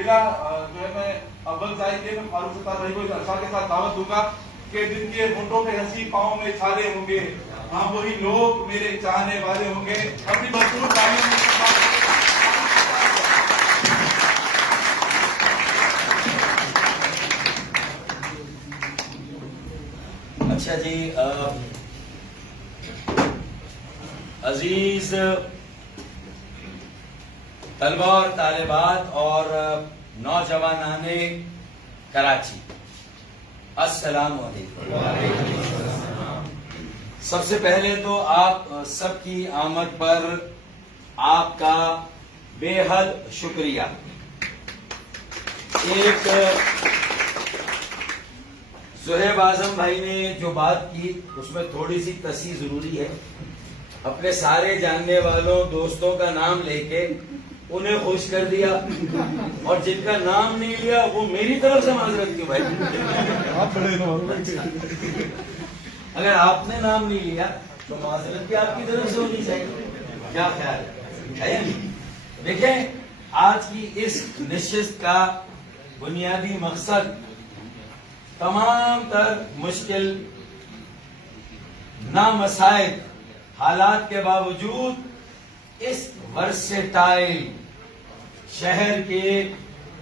بلا جو ہے میں اول ظاہر کے میں فاروق ستار بھائی کو اس الفاظ کے ساتھ دعوت دوں گا کہ جن کے ہونٹوں پہ ہنسی پاؤں میں چھالے ہوں گے، ہاں وہی لوگ میرے چاہنے والے ہوں گے. اپنی بھرپور تالیوں میں اچھا جی، عزیز طلبہ اور طالبات اور نوجوانان کراچی، السلام علیکم. سب سے پہلے تو آپ سب کی آمد پر آپ کا بے حد شکریہ. ایک زہیب اعظم بھائی نے جو بات کی اس میں تھوڑی سی تصحیح ضروری ہے. اپنے سارے جاننے والوں دوستوں کا نام لے کے انہیں خوش کر دیا، اور جن کا نام نہیں لیا وہ میری طرف سے معذرت کیوں بھائی؟ اگر آپ نے نام نہیں لیا تو معذرت بھی آپ کی طرف سے ہونی چاہیے. کیا خیال ہے؟ دیکھیں، آج کی اس نشست کا بنیادی مقصد تمام تر مشکل نامسائل حالات کے باوجود اس ورسٹائل شہر کے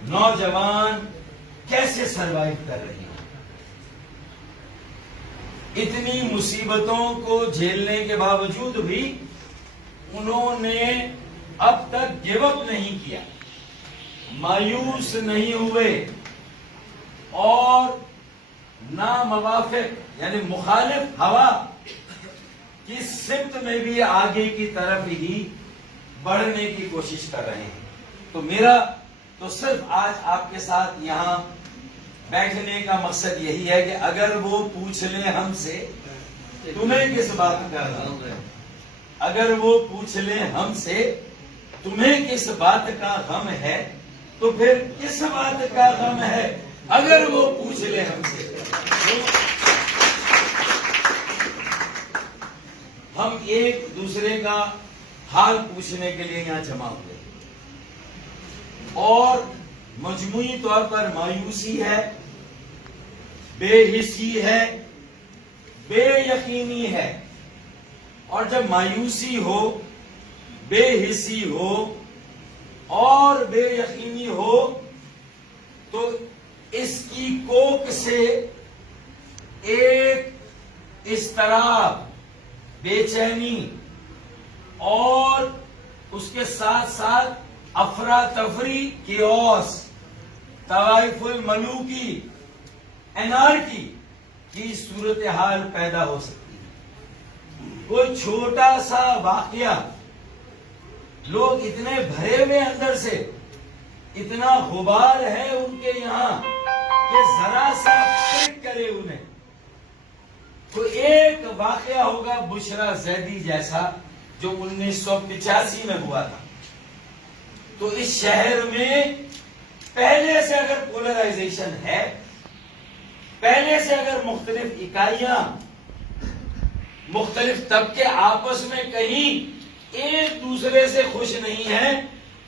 نوجوان کیسے سروائیو کر رہے ہیں. اتنی مصیبتوں کو جھیلنے کے باوجود بھی انہوں نے اب تک گیو اپ نہیں کیا، مایوس نہیں ہوئے، اور ناموافق یعنی مخالف ہوا کی سمت میں بھی آگے کی طرف ہی بڑھنے کی کوشش کر رہے ہیں. تو میرا تو صرف آج آپ کے ساتھ یہاں بیٹھنے کا مقصد یہی ہے کہ اگر وہ پوچھ لیں ہم سے تمہیں کس بات کا غم ہے، اگر وہ پوچھ لیں ہم سے تمہیں کس بات کا غم ہے، تو پھر کس بات کا غم ہے اگر وہ پوچھ لیں ہم سے. ہم ایک دوسرے کا حال پوچھنے کے لیے یہاں جمع ہوئے، اور مجموعی طور پر مایوسی ہے، بے حسی ہے، بے یقینی ہے. اور جب مایوسی ہو، بے حسی ہو اور بے یقینی ہو تو اس کی کوک سے ایک اضطراب، بے چینی اور اس کے ساتھ ساتھ افراتفری، کیوس، طوائف الملوکی، انارکی کی صورتحال پیدا ہو سکتی ہے. کوئی چھوٹا سا واقعہ، لوگ اتنے بھرے ہوئے اندر سے، اتنا غبار ہے ان کے یہاں کہ ذرا سا کلک کرے انہیں تو ایک واقعہ ہوگا بشرا زیدی جیسا جو 1985 میں ہوا تھا. تو اس شہر میں پہلے سے اگر پولرائزیشن ہے، پہلے سے اگر مختلف اکائیاں، مختلف طبقے آپس میں کہیں ایک دوسرے سے خوش نہیں ہیں،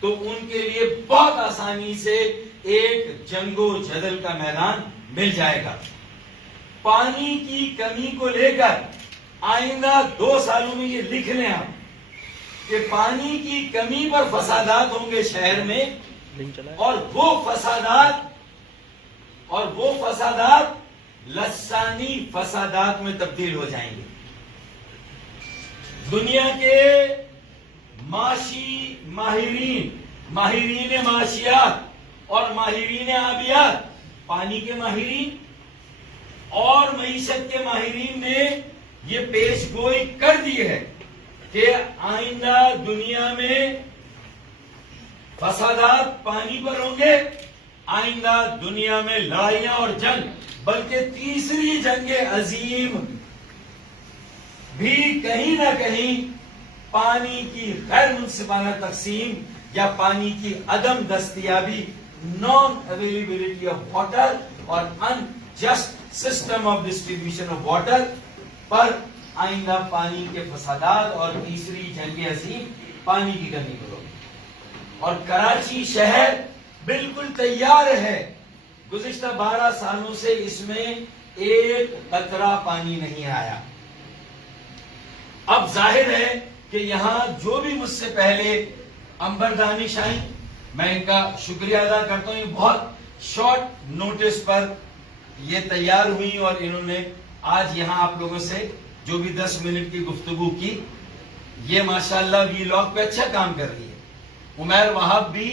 تو ان کے لیے بہت آسانی سے ایک جنگ و جدل کا میدان مل جائے گا. پانی کی کمی کو لے کر آئندہ 2 سالوں میں یہ لکھ لیں آپ کہ پانی کی کمی پر فسادات ہوں گے شہر میں، اور وہ فسادات لسانی فسادات میں تبدیل ہو جائیں گے. دنیا کے معاشی ماہرین معاشیات اور ماہرین آبیات، پانی کے ماہرین اور معیشت کے ماہرین نے یہ پیش گوئی کر دی ہے کہ آئندہ دنیا میں فسادات پانی پر ہوں گے، آئندہ دنیا میں لڑائیاں اور جنگ، بلکہ تیسری جنگ عظیم بھی کہیں نہ کہیں پانی کی غیر منصفانہ تقسیم یا پانی کی عدم دستیابی، نان اویلیبلٹی آف واٹر اور unjust system of distribution of water پر آئندہ پانی کے فسادات اور تیسری جنگ عظیم پانی کی کمی کو. اور کراچی شہر بالکل تیار ہے. گزشتہ 12 سالوں سے اس میں ایک قطرہ پانی نہیں آیا. اب ظاہر ہے کہ یہاں جو بھی مجھ سے پہلے امبر دانش آئیں، میں ان کا شکریہ ادا کرتا ہوں. یہ بہت شارٹ نوٹس پر یہ تیار ہوئی اور انہوں نے آج یہاں آپ لوگوں سے جو بھی 10 منٹ کی گفتگو کی. یہ ماشاءاللہ ویلاگ پہ اچھا کام کر رہی ہے. عمیر وہاب بھی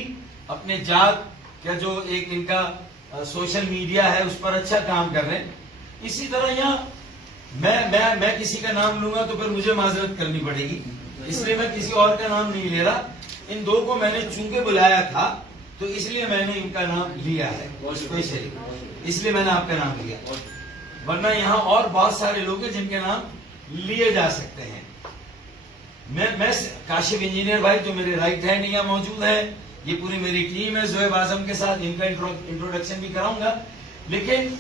اپنے جات کا جو ایک ان کا سوشل میڈیا ہے اس پر اچھا کام کر رہے ہیں. اسی طرح یہاں میں کسی کا نام لوں گا تو پھر مجھے معذرت کرنی پڑے گی، اس لیے میں کسی اور کا نام نہیں لے رہا. ان دو کو میں نے چونکہ بلایا تھا تو اس لیے میں نے ان کا نام لیا ہے اسپیشلی، اس لیے میں نے آپ کا نام لیا. ورنہ یہاں اور بہت سارے لوگ ہیں جن کے نام لیے جا سکتے ہیں. میں کاشف انجینئر بھائی جو میرے رائٹ ہینڈ یہاں موجود ہے، یہ پوری میری ٹیم ہے زہیب اعظم کے ساتھ، ان کا انٹروڈکشن بھی کراؤں گا. لیکن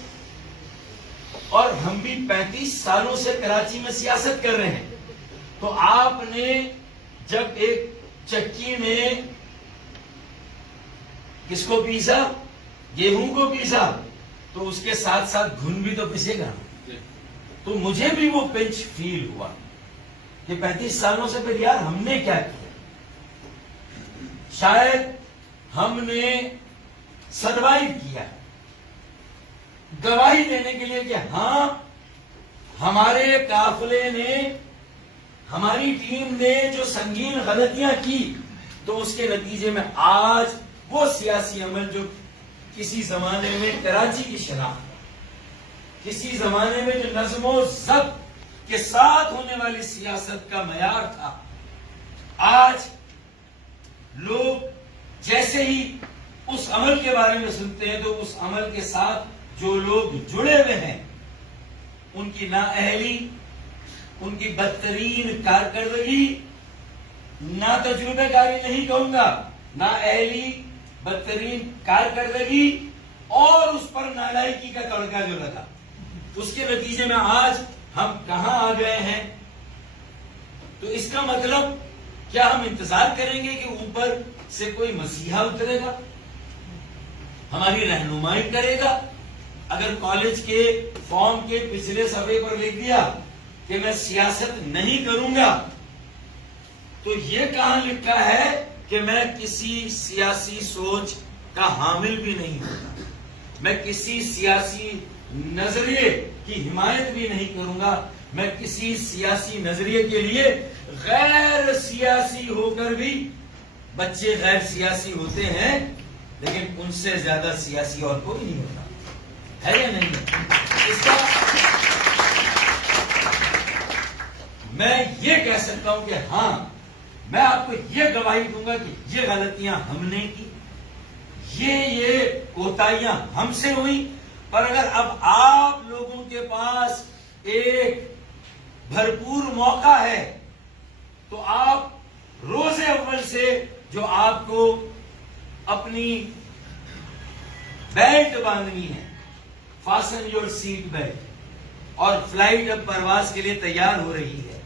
اور ہم بھی 35 سالوں سے کراچی میں سیاست کر رہے ہیں. تو آپ نے جب ایک چکی میں کس کو پیسا، گیہوں کو پیسا، تو اس کے ساتھ ساتھ گھن بھی تو پسے گا. تو مجھے بھی وہ پنچ فیل ہوا کہ 35 سالوں سے پھر یار ہم نے کیا کیا. شاید ہم نے سروائیو کیا، گواہی دینے کے لیے کہ ہاں ہمارے قافلے نے، ہماری ٹیم نے جو سنگین غلطیاں کی تو اس کے نتیجے میں آج وہ سیاسی عمل جو کسی زمانے میں کراچی کی شناخت، کسی زمانے میں جو نظم و ضبط کے ساتھ ہونے والی سیاست کا معیار تھا، آج لوگ جیسے ہی اس عمل کے بارے میں سنتے ہیں تو اس عمل کے ساتھ جو لوگ جڑے ہوئے ہیں ان کی نااہلی، ان کی بدترین کارکردگی، نا تجربہ کاری نہیں کہوں گا، نااہلی، بدترین کارکردگی اور اس پر نالائکی کا تڑکا جو لگا، اس کے نتیجے میں آج ہم کہاں آ گئے ہیں. تو اس کا مطلب کیا ہم انتظار کریں گے کہ اوپر سے کوئی مسیحا اترے گا، ہماری رہنمائی کرے گا؟ اگر کالج کے فارم کے پچھلے صفحے پر لکھ دیا کہ میں سیاست نہیں کروں گا، تو یہ کہاں لکھا ہے کہ میں کسی سیاسی سوچ کا حامل بھی نہیں ہوتا، میں کسی سیاسی نظریے کی حمایت بھی نہیں کروں گا، میں کسی سیاسی نظریے کے لیے غیر سیاسی ہو کر بھی، بچے غیر سیاسی ہوتے ہیں لیکن ان سے زیادہ سیاسی اور کوئی نہیں ہوتا ہے یا نہیں؟ اس کا میں یہ کہہ سکتا ہوں کہ ہاں میں آپ کو یہ گواہی دوں گا کہ یہ غلطیاں ہم نے کی، یہ کوتاہیاں ہم سے ہوئی. پر اگر اب آپ لوگوں کے پاس ایک بھرپور موقع ہے تو آپ روز اول سے جو آپ کو اپنی بیلٹ باندھنی ہے، فاسن یور سیٹ بیلٹ، اور فلائٹ اب پرواز کے لیے تیار ہو رہی ہے،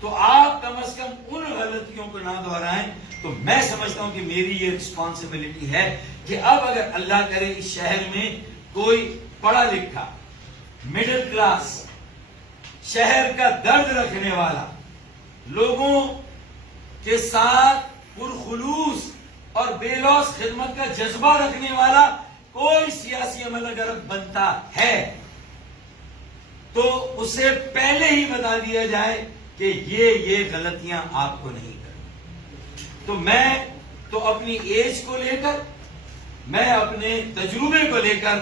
تو آپ کم از کم ان غلطیوں کو نہ دہرائیں. تو میں سمجھتا ہوں کہ میری یہ رسپانسبلٹی ہے کہ اب اگر اللہ کرے اس شہر میں کوئی پڑھا لکھا، مڈل کلاس، شہر کا درد رکھنے والا، لوگوں کے ساتھ پرخلوص اور بے لوث خدمت کا جذبہ رکھنے والا کوئی سیاسی عمل اگر بنتا ہے تو اسے پہلے ہی بتا دیا جائے کہ یہ غلطیاں آپ کو نہیں کرنی. تو میں تو اپنی ایج کو لے کر، میں اپنے تجربے کو لے کر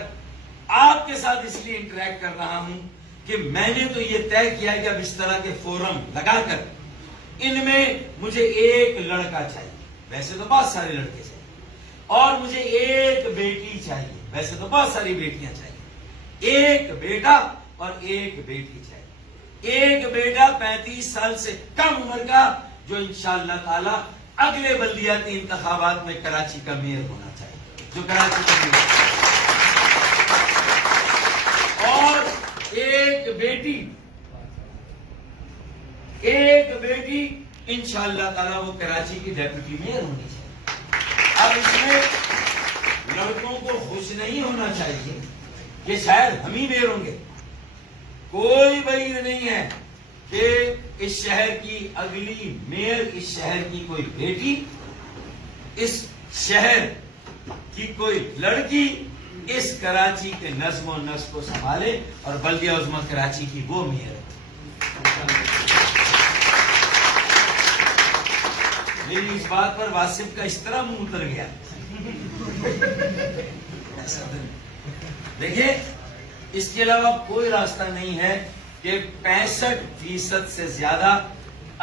آپ کے ساتھ اس لیے انٹریکٹ کر رہا ہوں کہ میں نے تو یہ طے کیا کہ اب اس طرح کے فورم لگا کر ان میں مجھے ایک لڑکا چاہیے، ویسے تو بہت سارے لڑکے چاہیے، اور مجھے ایک بیٹی چاہیے، ویسے تو بہت ساری بیٹیاں چاہیے، ایک بیٹا اور ایک بیٹی چاہیے. ایک بیٹا 35 سال سے کم عمر کا جو انشاءاللہ تعالی اگلے بلدیاتی انتخابات میں کراچی کا میئر ہونا چاہیے، جو کراچی کا میئر، اور ایک بیٹی انشاءاللہ تعالی وہ کراچی کی ڈیپٹی میئر ہونی چاہیے. اب اس میں لڑکوں کو خوش نہیں ہونا چاہیے کہ شاید ہم ہی میر ہوں گے. کوئی بعید نہیں ہے کہ اس شہر کی اگلی میئر، اس شہر کی کوئی بیٹی، اس شہر کی کوئی لڑکی اس کراچی کے نظم و نسق کو سنبھالے اور بلدیہ عظمیٰ کراچی کی وہ میئر ہے. میری اس بات پر واصف کا اس طرح منہ اتر گیا. دیکھیں، اس کے علاوہ کوئی راستہ نہیں ہے کہ 65% سے زیادہ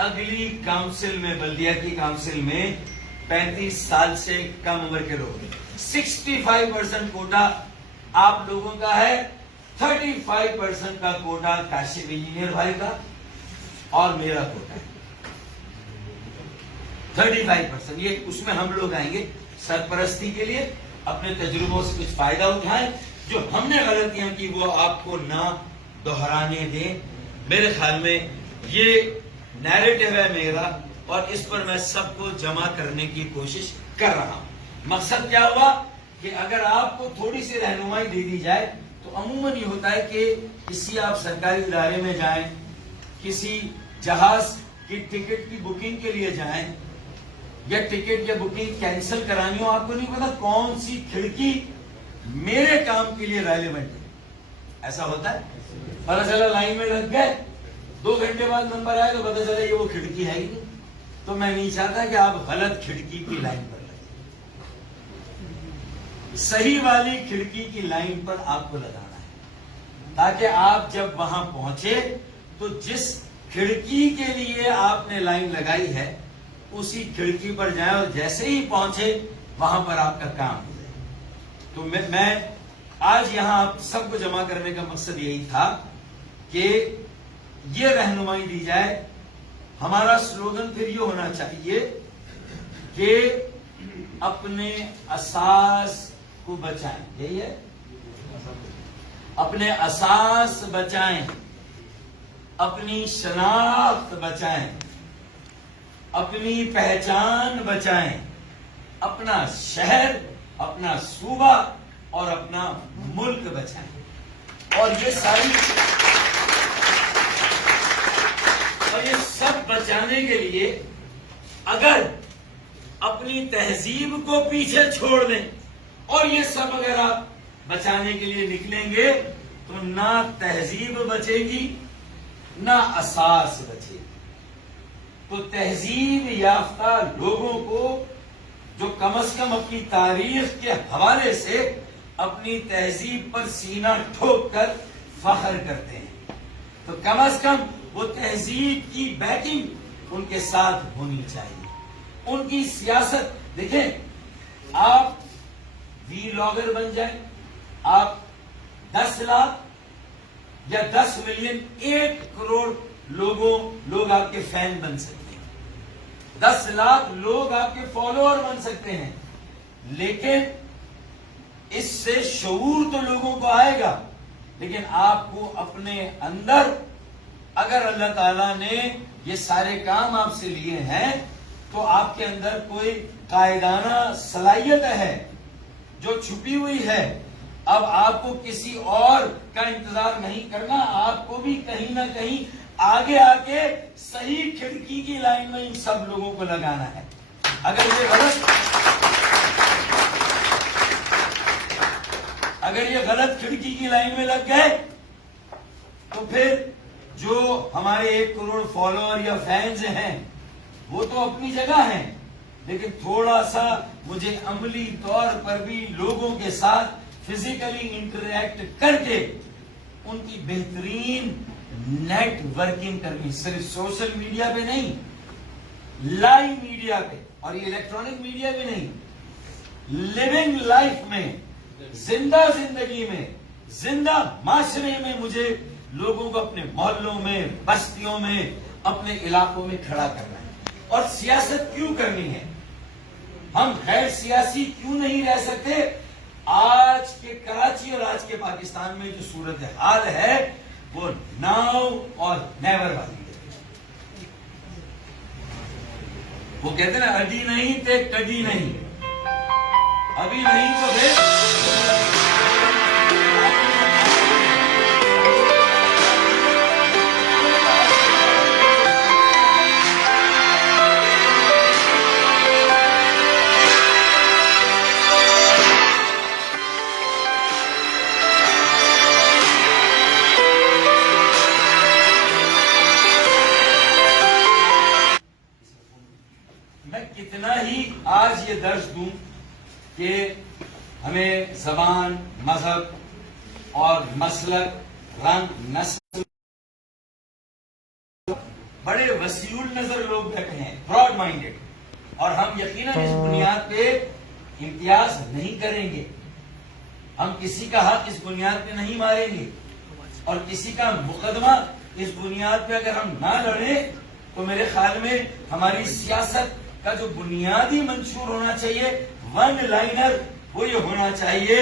اگلی کاؤنسل میں، بلدیہ کی کاؤنسل میں 35 سال سے کم عمر کے لوگ ہیں. 65% کوٹا آپ لوگوں کا ہے، 35% کا کوٹا کاشف انجینئر بھائی کا اور میرا کوٹا ہے 35%. یہ اس میں ہم لوگ آئیں گے سرپرستی کے لیے، اپنے تجربوں سے کچھ فائدہ اٹھائیں، جو ہم نے غلطیاں کی وہ آپ کو نہ دہرانے دیں. میرے خیال میں یہ نیریٹو ہے میرا، اور اس پر میں سب کو جمع کرنے کی کوشش کر رہا ہوں. مقصد کیا ہوا کہ اگر آپ کو تھوڑی سی رہنمائی دے دی جائے تو عموماً یہ ہوتا ہے کہ کسی آپ سرکاری ادارے میں جائیں، کسی جہاز کی ٹکٹ کی بکنگ کے لیے جائیں یا ٹکٹ یا بکنگ کینسل کرانی ہو، آپ کو نہیں پتا کون سی کھڑکی میرے کام کے لیے ریلیونٹ ہے. ایسا ہوتا ہے. پتہ چلا لائن میں لگ گئے، 2 گھنٹے بعد نمبر آئے تو پتہ چلا یہ وہ کھڑکی ہے ہی نہیں. تو میں نہیں چاہتا کہ آپ غلط کھڑکی کی لائن پر لگیں. صحیح والی کھڑکی کی لائن پر آپ کو لگانا ہے تاکہ آپ جب وہاں پہنچے تو جس کھڑکی کے لیے آپ نے لائن لگائی ہے اسی کھڑکی پر جائیں، اور جیسے ہی پہنچے وہاں پر آپ کا کام ہو جائے. تو میں آج یہاں آپ سب کو جمع کرنے کا مقصد یہی تھا کہ یہ رہنمائی دی جائے. ہمارا سلوگن پھر یہ ہونا چاہیے کہ اپنے اساس کو بچائیں. یہی ہے، اپنے اساس بچائیں، اپنی شناخت بچائیں، اپنی پہچان بچائیں، اپنا شہر، اپنا صوبہ اور اپنا ملک بچائیں. اور یہ سب بچانے کے لیے اگر اپنی تہذیب کو پیچھے چھوڑ دیں اور یہ سب اگر آپ بچانے کے لیے نکلیں گے تو نہ تہذیب بچے گی نہ اساس بچے گی. تو تہذیب یافتہ لوگوں کو جو کم از کم اپنی تاریخ کے حوالے سے اپنی تہذیب پر سینہ ٹھوک کر فخر کرتے ہیں، تو کم از کم وہ تہذیب کی بیٹنگ ان کے ساتھ ہونی چاہیے. ان کی سیاست دیکھیں، آپ ویلاگر بن جائیں، آپ 10 لاکھ یا 10 ملین 1 کروڑ لوگ آپ کے فین بن سکتے ہیں، 10 لاکھ لوگ آپ کے فالوور بن سکتے ہیں، لیکن اس سے شعور تو لوگوں کو آئے گا. لیکن آپ کو اپنے اندر اگر اللہ تعالیٰ نے یہ سارے کام آپ سے لیے ہیں تو آپ کے اندر کوئی قائدانہ صلاحیت ہے جو چھپی ہوئی ہے. اب آپ کو کسی اور کا انتظار نہیں کرنا، آپ کو بھی کہیں نہ کہیں آگے آ کے صحیح کھڑکی کی لائن میں ان سب لوگوں کو لگانا ہے. اگر یہ غلط کھڑکی کی لائن میں لگ گئے تو پھر جو ہمارے 1 کروڑ فالوور یا فینز ہیں وہ تو اپنی جگہ ہیں، لیکن تھوڑا سا مجھے عملی طور پر بھی لوگوں کے ساتھ فزیکلی انٹریکٹ کر کے ان کی بہترین نیٹ ورکنگ کرنی، صرف سوشل میڈیا پہ نہیں، لائیو میڈیا پہ، اور یہ الیکٹرانک میڈیا پہ نہیں، لیونگ لائف میں، زندہ زندگی میں، زندہ معاشرے میں مجھے لوگوں کو اپنے محلوں میں، بستیوں میں، اپنے علاقوں میں کھڑا کرنا ہے. اور سیاست کیوں کرنی ہے؟ ہم غیر سیاسی کیوں نہیں رہ سکتے؟ آج کے کراچی اور آج کے پاکستان میں جو صورتحال ہے وہ ناؤ اور نیور والی ہے. وہ کہتے ہیں نا، اڈی نہیں تے کڈی نہیں. ابھی نہیں تو پھر میں کتنا ہی آج یہ درس دوں کہ ہمیں زبان، مذہب اور مسلک، رنگ، نسل، بڑے وسیع النظر لوگ بیٹھے ہیں، براڈ مائنڈیڈ، اور ہم یقیناً اس بنیاد پہ امتیاز نہیں کریں گے. ہم کسی کا حق اس بنیاد پہ نہیں ماریں گے، اور کسی کا مقدمہ اس بنیاد پہ اگر ہم نہ لڑیں تو میرے خیال میں ہماری سیاست کا جو بنیادی منشور ہونا چاہیے، ون لائنر، وہ یہ ہونا چاہیے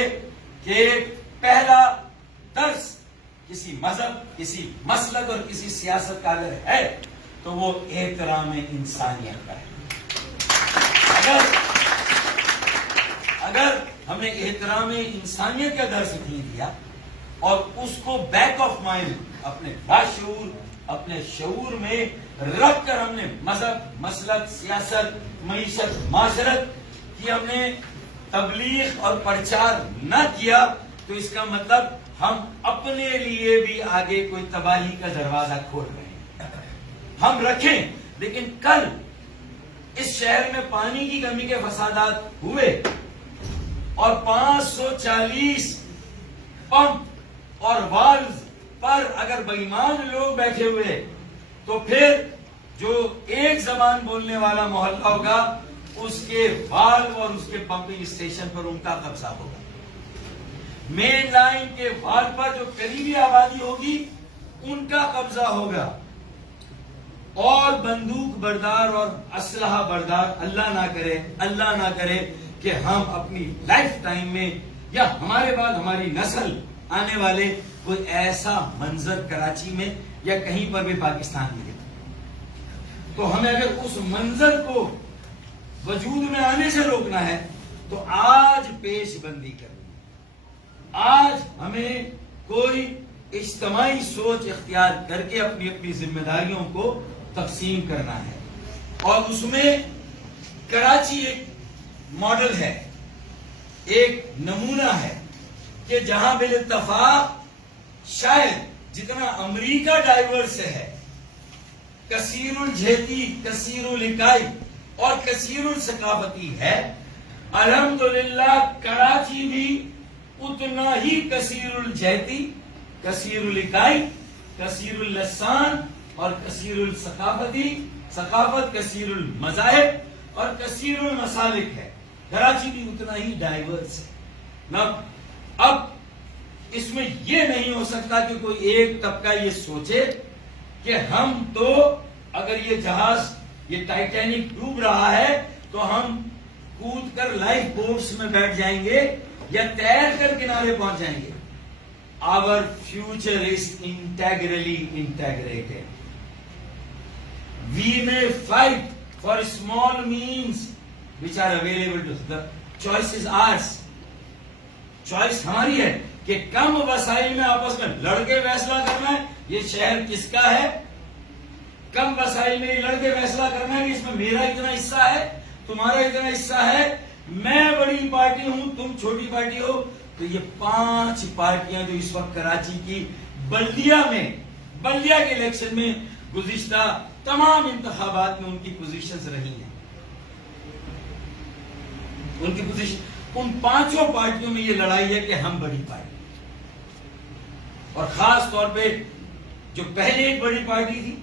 کہ پہلا درس کسی مذہب، کسی مسلک اور کسی سیاست کا اگر ہے تو وہ احترام انسانیت کا ہے. اگر ہم نے احترام انسانیت کا درس نہیں دیا اور اس کو بیک آف مائنڈ اپنے باشعور، اپنے شعور میں رکھ کر ہم نے مذہب، مسلک، سیاست، معیشت، معاشرت کی ہم نے تبلیغ اور پرچار نہ کیا تو اس کا مطلب ہم اپنے لیے بھی آگے کوئی تباہی کا دروازہ کھول رہے ہیں. ہم رکھیں، لیکن کل اس شہر میں پانی کی کمی کے فسادات ہوئے اور 540 پمپ اور والز پر اگر بے ایمان لوگ بیٹھے ہوئے تو پھر جو ایک زبان بولنے والا محلہ ہوگا اس کے والو اور اس کے پمپنگ اسٹیشن پر ان کا قبضہ ہوگا. مین لائن کے وال پر جو قریبی آبادی ہوگی ان کا قبضہ ہوگا. اور بندوق بردار اور اسلحہ بردار، اللہ نہ کرے کہ ہم اپنی لائف ٹائم میں یا ہمارے بعد ہماری نسل آنے والے کوئی ایسا منظر کراچی میں یا کہیں پر بھی پاکستان میں دیکھیں. تو ہمیں اگر اس منظر کو وجود میں آنے سے روکنا ہے تو آج پیش بندی کرنی ہے. آج ہمیں کوئی اجتماعی سوچ اختیار کر کے اپنی اپنی ذمہ داریوں کو تقسیم کرنا ہے. اور اس میں کراچی ایک ماڈل ہے، ایک نمونہ ہے کہ جہاں بالاتفاق شاید جتنا امریکہ ڈائیورس ہے، کثیر الجہتی، کثیر الاکائی اور کثیر الثقافتی ہے، الحمدللہ کراچی بھی اتنا ہی کثیر الجہتی، کثیر الاکائی، کثیر اللسان اور کثیر الثقافتی، ثقافت، کثیر المذاہب اور کثیر المسالک ہے. کراچی بھی اتنا ہی ڈائیورس ہے. اب اس میں یہ نہیں ہو سکتا کہ کوئی ایک طبقہ یہ سوچے کہ ہم تو اگر یہ جہاز، یہ ٹائٹینک ڈوب رہا ہے تو ہم کود کر لائف بوٹس میں بیٹھ جائیں گے یا تیر کر کنارے پہنچ جائیں گے. Our future is integrally integrated. We may fight for small means which are available to us. The choice is ours. Choice ہماری ہے کہ کم وسائل میں آپس میں لڑ کے فیصلہ کرنا ہے یہ شہر کس کا ہے. کم وسائل میں لڑ کے فیصلہ کرنا ہے کہ اس میں میرا اتنا حصہ ہے، تمہارا اتنا حصہ ہے، میں بڑی پارٹی ہوں، تم چھوٹی پارٹی ہو. تو یہ 5 پارٹیاں جو اس وقت کراچی کی بلدیہ کے الیکشن میں گزشتہ تمام انتخابات میں ان کی پوزیشنز رہی ہیں، ان کی پوزیشن، ان 5 پارٹیوں میں یہ لڑائی ہے کہ ہم بڑی پارٹی. اور خاص طور پہ جو پہلے ایک بڑی پارٹی تھی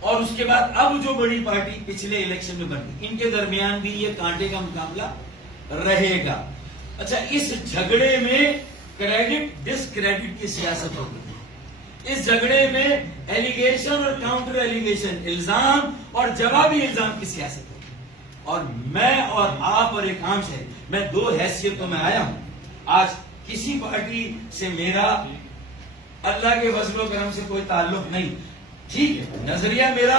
اور اس کے بعد اب جو بڑی پارٹی پچھلے الیکشن میں بنی، ان کے درمیان بھی یہ کانٹے کا مقابلہ رہے گا. اچھا، اس جھگڑے میں کریڈٹ ڈس کریڈٹ کی سیاست ہوگی. اس جھگڑے میں ایلیگیشن اور کاؤنٹر ایلیگیشن، الزام اور جوابی الزام کی سیاست ہوگی. اور میں اور آپ اور ایک عام شہری، میں 2 حیثیتوں میں آیا ہوں. آج کسی پارٹی سے میرا اللہ کے فضل و کرم سے کوئی تعلق نہیں. ٹھیک ہے، نظریہ میرا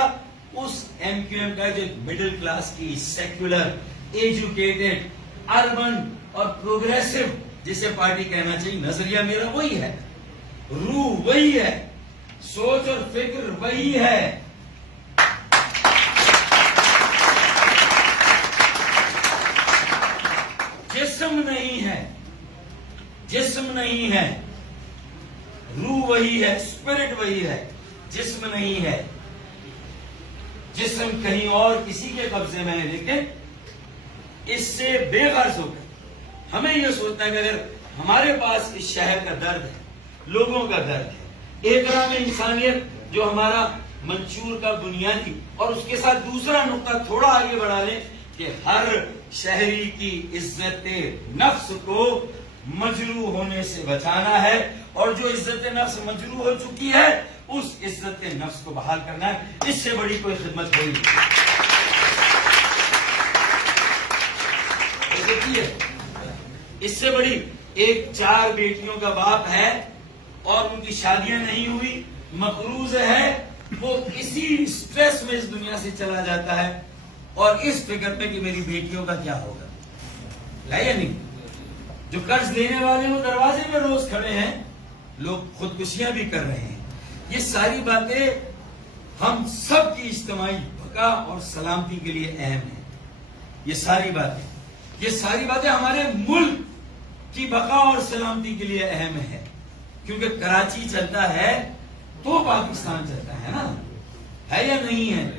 اس ایم کیو ایم کا جو مڈل کلاس کی سیکولر ایجوکیٹڈ اربن اور پروگریسو جسے پارٹی کہنا چاہیے، نظریہ میرا وہی ہے، روح وہی ہے، سوچ اور فکر وہی ہے۔ جسم نہیں ہے، جسم نہیں ہے، روح وہی ہے، اسپرٹ وہی ہے، جسم نہیں ہے۔ جسم کہیں اور کسی کے قبضے میں ہے، لیکن اس سے بے غرض ہو کر ہمیں یہ سوچنا ہے کہ اگر ہمارے پاس اس شہر کا درد ہے، لوگوں کا درد ہے، احترام انسانیت جو ہمارا منشور کا بنیادی، اور اس کے ساتھ دوسرا نقطہ تھوڑا آگے بڑھا لیں کہ ہر شہری کی عزت نفس کو مجروح ہونے سے بچانا ہے، اور جو عزت نفس مجروح ہو چکی ہے اس عزت نفس کو بحال کرنا ہے۔ اس سے بڑی کوئی خدمت ہوئی اس سے بڑی ایک 4 بیٹیوں کا باپ ہے اور ان کی شادیاں نہیں ہوئی، مقروض ہے، وہ اسی سٹریس میں اس دنیا سے چلا جاتا ہے اور اس فکر پہ کہ میری بیٹیوں کا کیا ہوگا، ہے یا نہیں؟ جو قرض دینے والے وہ دروازے میں روز کھڑے ہیں، لوگ خودکشیاں بھی کر رہے ہیں۔ یہ ساری باتیں ہم سب کی اجتماعی بقا اور سلامتی کے لیے اہم ہیں۔ یہ ساری باتیں ہمارے ملک کی بقا اور سلامتی کے لیے اہم ہے، کیونکہ کراچی چلتا ہے تو پاکستان چلتا ہے نا، ہے یا نہیں ہے؟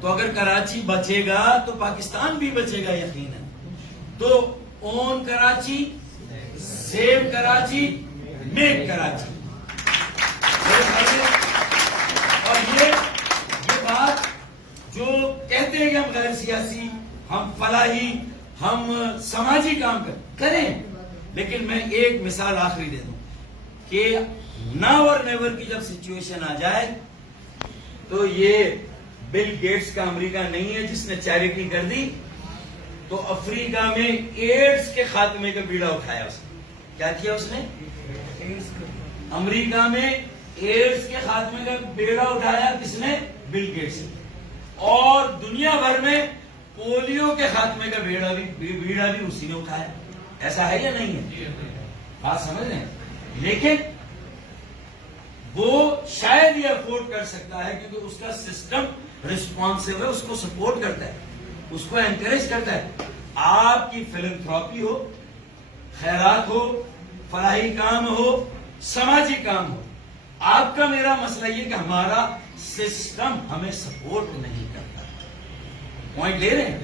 تو اگر کراچی بچے گا تو پاکستان بھی بچے گا یقیناً۔ تو اون کراچی، سیو کراچی، میک کراچی۔ اور یہ بات جو کہتے ہیں کہ ہم غیر سیاسی، ہم فلاحی، ہم سماجی کام کریں، لیکن میں ایک مثال آخری دے دوں کہ ناو اور نیور کی جب سچویشن آ جائے تو یہ بل گیٹس کا امریکہ نہیں ہے جس نے چیریٹی کر دی، تو افریقہ میں ایڈز کے خاتمے کا بیڑا اٹھایا اس نے۔ کیا کیا اس نے؟ امریکہ میں ایڈز کے خاتمے کا بیڑا اٹھایا کس نے؟ بل گیٹس نے۔ اور دنیا بھر میں پولیو کے خاتمے کا بیڑا بھی اسی نے اٹھایا۔ ایسا ہے یا نہیں ہے؟ بات سمجھ رہے ہیں؟ لیکن وہ شاید یہ افورڈ کر سکتا ہے کیونکہ اس کا سسٹم رسپانسو ہے، اس کو سپورٹ کرتا ہے، اس کو انکریج کرتا ہے۔ آپ کی فلنتھراپی ہو، خیرات ہو، فلاحی کام ہو، سماجی کام ہو، آپ کا میرا مسئلہ یہ کہ ہمارا سسٹم ہمیں سپورٹ نہیں کرتا۔ پوائنٹ لے رہے ہیں؟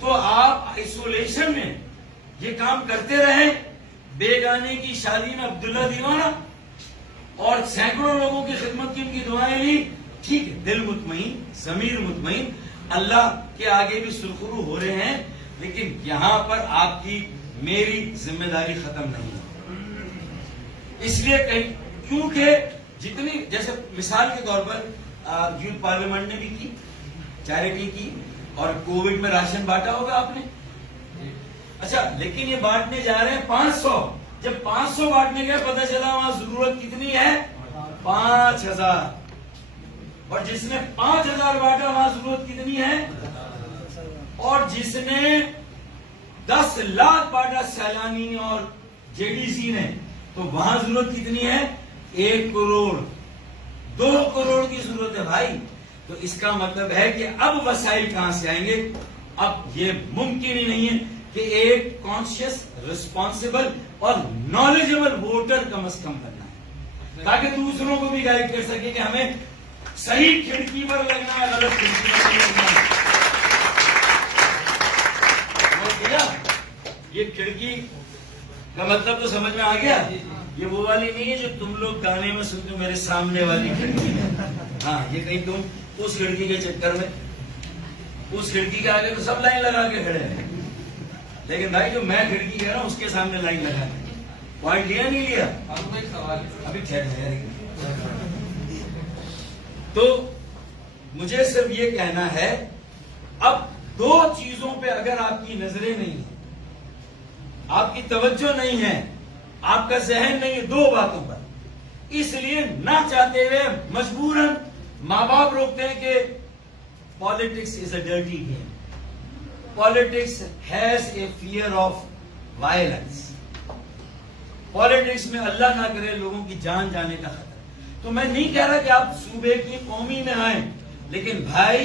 تو آپ آئسولیشن میں یہ کام کرتے رہیں، بیگانے کی شادی میں عبداللہ دیوانہ، اور سینکڑوں لوگوں کی خدمت کی، ان کی دعائیں لی، ٹھیک ہے، دل مطمئن، ضمیر مطمئن، اللہ کے آگے بھی سرخرو ہو رہے ہیں، لیکن یہاں پر آپ کی میری ذمہ داری ختم نہیں ہے۔ اس لیے کیونکہ جتنی، جیسے مثال کے طور پر یوتھ پارلیمنٹ نے بھی کی، چیریٹی کی، اور کووڈ میں راشن بانٹا ہوگا آپ نے۔ اچھا، لیکن یہ بانٹنے جا رہے ہیں 500، جب 500 بانٹنے گئے پتہ چلا وہاں ضرورت کتنی ہے؟ 5000، اور جس نے 5000 بانٹا وہاں ضرورت کتنی ہے؟ اور جس نے 10 لاکھ بانٹا سیلانی اور جے ڈی سی نے، تو وہاں ضرورت کتنی ہے؟ 1 کروڑ، 2 کروڑ کی ضرورت ہے بھائی۔ تو اس کا مطلب ہے کہ اب وسائل کہاں سے آئیں گے؟ اب یہ ممکن ہی نہیں ہے کہ ایک کانشیس، رسپانسبل اور نالجبل ووٹر کم از کم بننا ہے، تاکہ دوسروں کو بھی گائیڈ کر سکے کہ ہمیں صحیح کھڑکی پر لگنا ہے، غلط کھڑکی پر لگنا ہے۔ یہ کھڑکی کا مطلب تو سمجھ میں آ گیا؟ یہ وہ والی نہیں ہے جو تم لوگ گانے میں سنتے ہو، میرے سامنے والی کھڑکی ہے۔ ہاں، یہ کہیں تم اس کھڑکی کے چکر میں، اس کھڑکی کے آگے تو سب لائن لگا کے کھڑے ہیں، لیکن بھائی جو میں کھڑکی کہہ رہا ہوں اس کے سامنے لائن لگا ہے۔ پوائنٹ لیا نہیں لیا؟ ابھی تو مجھے صرف یہ کہنا ہے، اب 2 چیزوں پہ اگر آپ کی نظریں نہیں ہیں، آپ کی توجہ نہیں ہے، آپ کا ذہن نہیں ہے 2 باتوں پر، اس لیے نہ چاہتے ہوئے مجبوراً ماں باپ روکتے ہیں کہ politics is a dirty game, politics has a fear of violence. Politics میں اللہ نہ کرے لوگوں کی جان جانے کا خطرہ. تو میں نہیں کہہ رہا کہ آپ صوبے کی قومی میں آئیں، لیکن بھائی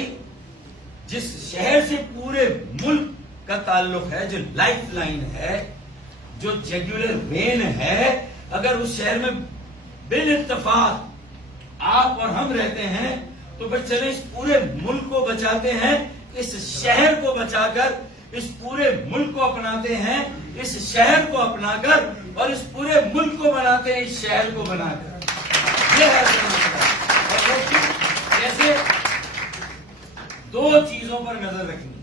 جس شہر سے پورے ملک کا تعلق ہے، جو لائف لائن ہے، جو جیگولر وین ہے، اگر اس شہر میں بال اتفاق آپ اور ہم رہتے ہیں تو پھر چلیں اس پورے ملک کو بچاتے ہیں، اس شہر کو بچا کر اس پورے ملک کو اپناتے ہیں، اس شہر کو اپنا کر اور اس پورے ملک کو بناتے ہیں اس شہر کو بنا کر. یہ ہے اور وہ کیسے؟ دو چیزوں پر نظر رکھنی.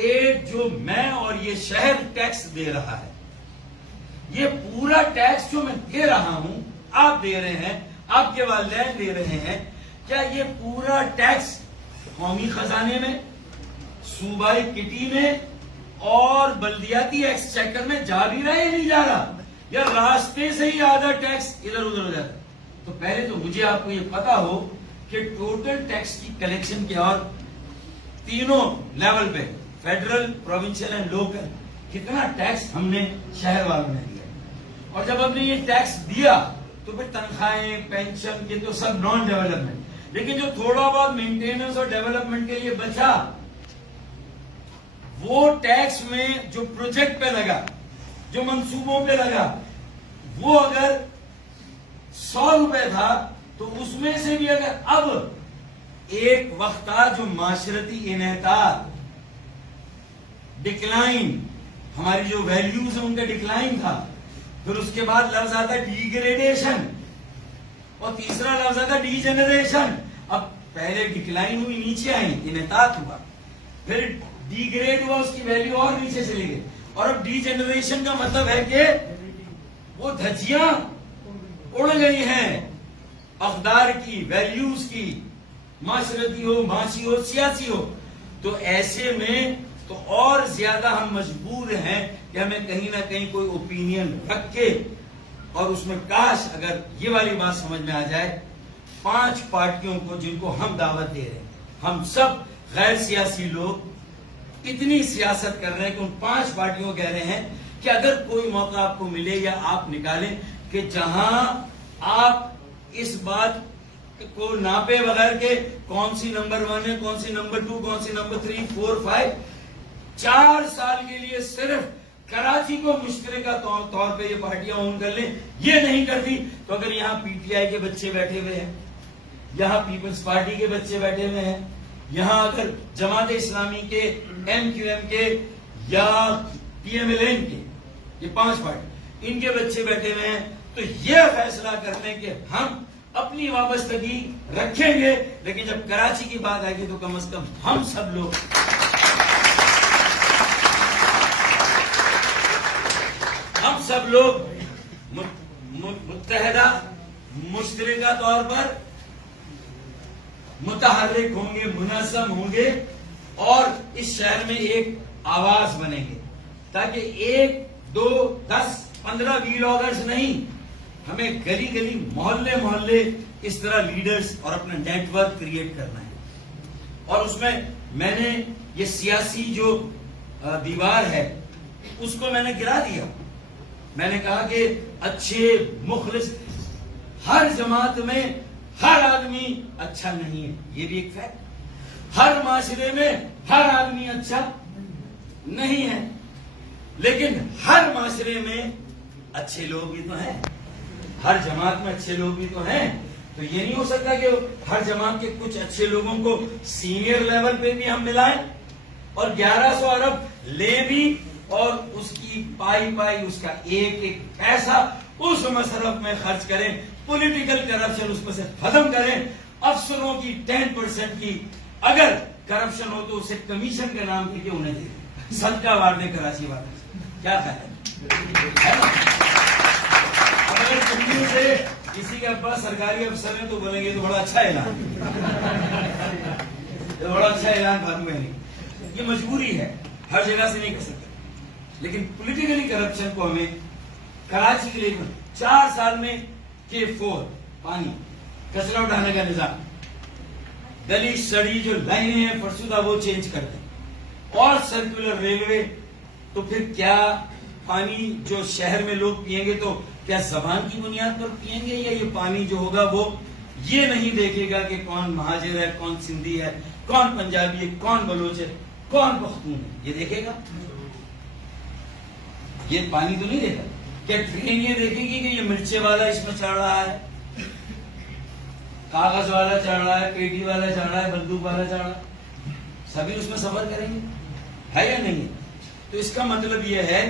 ایک، جو میں اور یہ شہر ٹیکس دے رہا ہے، یہ پورا ٹیکس جو میں دے رہا ہوں، آپ دے رہے ہیں، آپ کے والدین دے رہے ہیں، کیا یہ پورا ٹیکس قومی خزانے میں، صوبائی کٹی میں اور بلدیاتی ایکسچیکر میں جا بھی رہا ہے یا نہیں جا رہا؟ یا راستے سے ہی آدھا ٹیکس ادھر ادھر ہو جاتا ہے؟ تو پہلے تو مجھے آپ کو یہ پتا ہو کہ ٹوٹل ٹیکس کی کلیکشن کے اور تینوں لیول پہ، فیڈرل، پروونشل اینڈ لوکل، کتنا ٹیکس ہم نے شہر والوں نے دیا. اور جب ہم نے یہ ٹیکس دیا تو پھر تنخواہیں، پینشن، یہ تو سب نان ڈیولپمنٹ، لیکن جو تھوڑا بہت مینٹیننس اور ڈیولپمنٹ کے لیے بچا، وہ ٹیکس میں جو پروجیکٹ پہ لگا، جو منصوبوں پہ لگا، وہ اگر 100 روپے تھا تو اس میں سے بھی اگر اب ایک وقت تھا جو معاشرتی انحطاط، ڈکلائن، ہماری جو ویلیوز ہیں ان کا ڈکلائن تھا، پھر اس کے بعد لفظ آتا ڈیگریڈیشن، اور تیسرا لفظ آتا ڈی جنریشن. اب پہلے ڈکلائن ہوئی، نیچے آئی، انحطاط ہوا، پھر ڈیگریڈ ہوا، اس کی ویلیو اور نیچے چلی گئی، اور اب ڈی جنریشن کا مطلب ہے کہ وہ دھجیاں اڑ گئی ہیں اقدار کی، ویلیوز کی، معاشرتی ہو، معاشی ہو، سیاسی ہو. تو ایسے میں تو اور زیادہ ہم مجبور ہیں کہ ہمیں کہیں نہ کہیں کوئی اوپینین رکھ کے، اور اس میں کاش اگر یہ والی بات سمجھ میں آ جائے، 5 پارٹیوں کو جن کو ہم دعوت دے رہے ہیں، ہم سب غیر سیاسی لوگ اتنی سیاست کر رہے ہیں کہ ان 5 پارٹیوں کو کہہ رہے ہیں کہ اگر کوئی موقع آپ کو ملے یا آپ نکالیں کہ جہاں آپ اس بات کو ناپے بغیر کے کون سی نمبر 1 ہے، کون سی نمبر 2، کون سی نمبر 3، 4، 5، 4 سال کے لیے صرف کراچی کو مشترکہ طور پہ یہ پارٹیاں اون کر لیں. یہ نہیں کرتی تو اگر یہاں پی ٹی آئی کے بچے بیٹھے ہوئے ہیں، یہاں پیپلز پارٹی کے بچے بیٹھے ہوئے ہیں، یہاں اگر جماعت اسلامی کے، ایم کیو ایم کے یا پی ایم ایل این کے، یہ 5 پارٹی، ان کے بچے بیٹھے ہوئے ہیں، تو یہ فیصلہ کرتے ہیں کہ ہم اپنی وابستگی رکھیں گے، لیکن جب کراچی کی بات آئے گی تو کم از کم ہم سب لوگ متحدہ، مشترکہ طور پر متحرک ہوں گے، منظم ہوں گے، اور اس شہر میں ایک آواز بنیں گے، تاکہ 1، 2، 10، 15 ویلاگرز نہیں، ہمیں گلی گلی، محلے محلے اس طرح لیڈرز اور اپنا نیٹ ورک کریٹ کرنا ہے. اور اس میں نے یہ سیاسی جو دیوار ہے اس کو میں نے گرا دیا. میں نے کہا کہ اچھے، مخلص، ہر جماعت میں ہر آدمی اچھا نہیں ہے، یہ بھی ایک فیکٹ. ہر معاشرے میں ہر آدمی اچھا نہیں ہے، لیکن ہر معاشرے میں اچھے لوگ بھی تو ہیں، ہر جماعت میں اچھے لوگ بھی تو ہیں. تو یہ نہیں ہو سکتا کہ ہر جماعت کے کچھ اچھے لوگوں کو سینئر لیول پہ بھی ہم ملائیں اور 1100 ارب لے بھی، اور اس کی پائی اس کا ایک پیسہ اس مصرف میں خرچ کریں، پولیٹیکل کرپشن اس میں سے ختم کریں. افسروں کی 10% کی اگر کرپشن ہو تو اسے کمیشن کا نام دے کے انہیں دے، صدقہ وار دے کراچی والے. کیا خیال ہے؟ اگر کمیوں سے کسی کے پاس سرکاری افسر ہیں تو بولیں گے تو بڑا اچھا اعلان، بڑا اچھا اعلان معلوم ہے. نہیں، یہ مجبوری ہے، ہر جگہ سے نہیں کر سکتے. لیکن پولیٹیکلی کرپشن کو ہمیں کراچی کے لیے 4 سال میں K4 پانی، کچرا اٹھانے کا نظام، گلی سڑی جو لائنیں ہیں فرسودہ وہ چینج کر دیں، اور سرکولر ریلوے، تو پھر کیا پانی جو شہر میں لوگ پیئیں گے تو کیا زبان کی بنیاد پر پیئیں گے، یا یہ پانی جو ہوگا وہ یہ نہیں دیکھے گا کہ کون مہاجر ہے، کون سندھی ہے، کون پنجابی ہے، کون بلوچ ہے، کون پختون ہے، یہ دیکھے گا؟ یہ پانی تو نہیں دیکھا. کیا ٹرین یہ دیکھے گی کہ یہ مرچے والا اس میں چڑھ رہا ہے، کاغذ والا چڑھ رہا ہے، پیٹی والا چڑھ رہا ہے، بندوق والا چڑھ رہا ہے؟ سبھی اس میں سفر کریں گے، ہے یا نہیں؟ تو اس کا مطلب یہ ہے.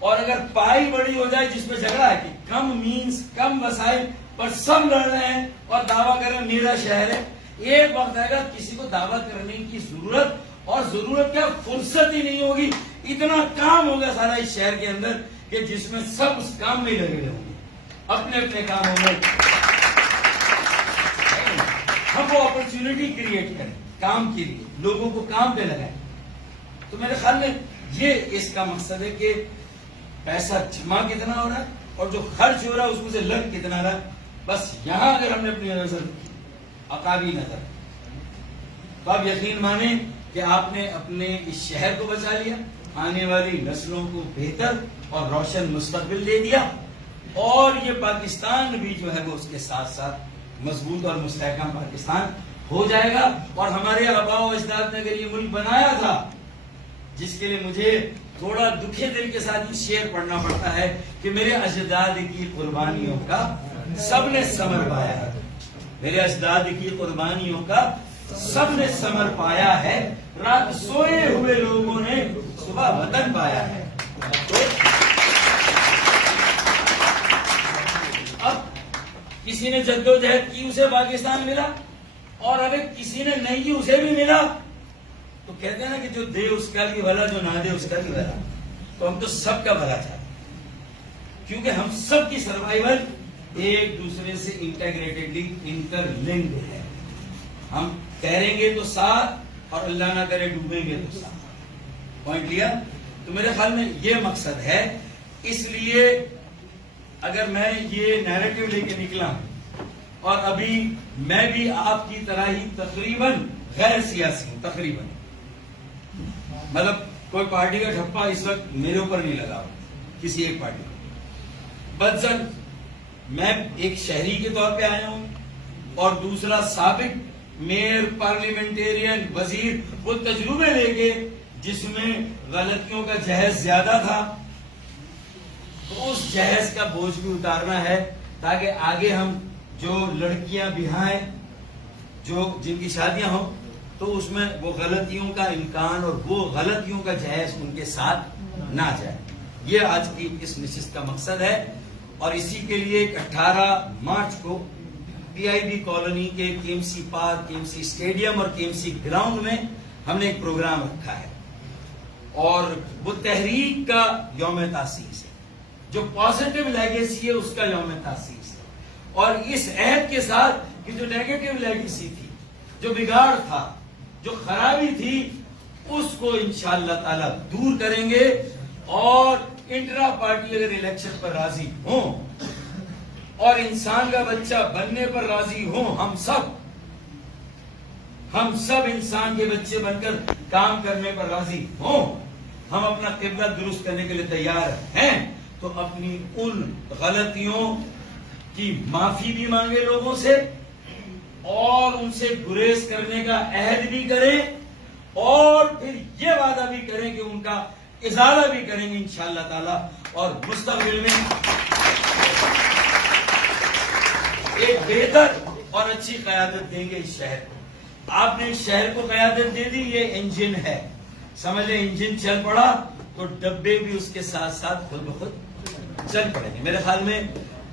اور اگر پائی بڑی ہو جائے جس میں جھگڑا ہے کہ کم مینز کم وسائل پر سب لڑ رہے ہیں اور دعویٰ کر رہے ہیں میرا شہر ہے، ایک وقت آئے گا کسی کو دعویٰ کرنے کی ضرورت، اور ضرورت کیا، فرصت ہی نہیں ہوگی. اتنا کام ہوگا سارا اس شہر کے اندر کہ جس میں سب اس کام میں لگے ہوئے ہوں گے اپنے اپنے کاموں میں. ہم وہ اپرچونٹی کریٹ کریں کام کے لیے، لوگوں کو کام پہ لگائیں. تو میرے خیال میں یہ اس کا مقصد ہے کہ پیسہ جمع کتنا ہو رہا ہے اور جو خرچ ہو رہا ہے اس میں سے لگ کتنا رہا ہے. بس یہاں اگر ہم نے اپنی نظر عقابی نظر، تو آپ یقین مانیں کہ آپ نے اپنے اس شہر کو بچا لیا، آنے والی نسلوں کو بہتر اور روشن مستقبل دے دیا، اور یہ پاکستان بھی جو ہے وہ اس کے ساتھ ساتھ مضبوط اور مستحکم پاکستان ہو جائے گا. اور ہمارے آباء و اجداد نے اگر یہ ملک بنایا تھا، جس کے لیے مجھے تھوڑا دکھے دل کے ساتھ یہ شعر پڑھنا پڑتا ہے کہ میرے اجداد کی قربانیوں کا سب نے ثمر پایا ہے، میرے اجداد کی قربانیوں کا سب نے ثمر پایا ہے، رات سوئے ہوئے لوگوں نے صبح وطن پایا ہے. اب کسی نے جدوجہد کی اسے پاکستان ملا، اور اگر کسی نے نہیں کی اسے بھی ملا. تو کہتے ہیں نا کہ جو دے اس کا بھی بھلا، جو نہ دے اس کا بھی بھلا. تو ہم تو سب کا بھلا چاہتے ہیں، کیونکہ ہم سب کی سروائیول ایک دوسرے سے انٹیگریٹڈلی انٹر لنکڈ ہے. ہم تیریں گے تو ساتھ، اور اللہ نہ کرے ڈوبیں گے تو ساتھ. پوائنٹ لیا؟ تو میرے خیال میں یہ مقصد ہے. اس لیے اگر میں یہ نیریٹو لے کے نکلا، اور ابھی میں بھی آپ کی طرح ہی تقریباً غیر سیاسی ہوں، تقریباً، مطلب کوئی پارٹی کا ٹھپا اس وقت میرے اوپر نہیں لگا کسی ایک پارٹی کا. بدزن میں ایک شہری کے طور پہ آیا ہوں، اور دوسرا سابق میئر، پارلیمنٹیرین، وزیر، وہ تجربے لے کے جس میں غلطیوں کا جہیز زیادہ تھا، تو اس جہیز کا بوجھ بھی اتارنا ہے، تاکہ آگے ہم جو لڑکیاں بہائیں، جو جن کی شادیاں ہوں، تو اس میں وہ غلطیوں کا امکان اور وہ غلطیوں کا جہیز ان کے ساتھ نہ جائے. یہ آج کی اس نشست کا مقصد ہے. اور اسی کے لیے 18 مارچ کو پی آئی بی کالونی کے کے ایم سی پارک، کے ایم سی اسٹیڈیم اور کے ایم سی گراؤنڈ میں ہم نے ایک پروگرام رکھا ہے، اور وہ تحریک کا یوم تاسیس ہے، جو پازیٹیو لیگیسی ہے اس کا یوم تاسیس ہے. اور اس عہد کے ساتھ کہ جو نیگیٹو لیگیسی تھی، جو بگاڑ تھا، جو خرابی تھی، اس کو انشاءاللہ تعالی دور کریں گے. اور انٹرا پارٹی اگر الیکشن پر راضی ہوں اور انسان کا بچہ بننے پر راضی ہوں، ہم سب انسان کے بچے بن کر کام کرنے پر راضی ہوں، ہم اپنا قبلہ درست کرنے کے لیے تیار ہیں، تو اپنی ان غلطیوں کی معافی بھی مانگے لوگوں سے، اور ان سے گریز کرنے کا عہد بھی کریں، اور پھر یہ وعدہ بھی کریں کہ ان کا ازالہ بھی کریں گے انشاءاللہ تعالی، اور مستقبل میں ایک بہتر اور اچھی قیادت دیں گے اس شہر کو. آپ نے اس شہر کو قیادت دے دی، یہ انجن ہے، سمجھ لیں انجن چل پڑا تو ڈبے بھی اس کے ساتھ ساتھ خود بخود چل پڑیں گے. میرے خیال میں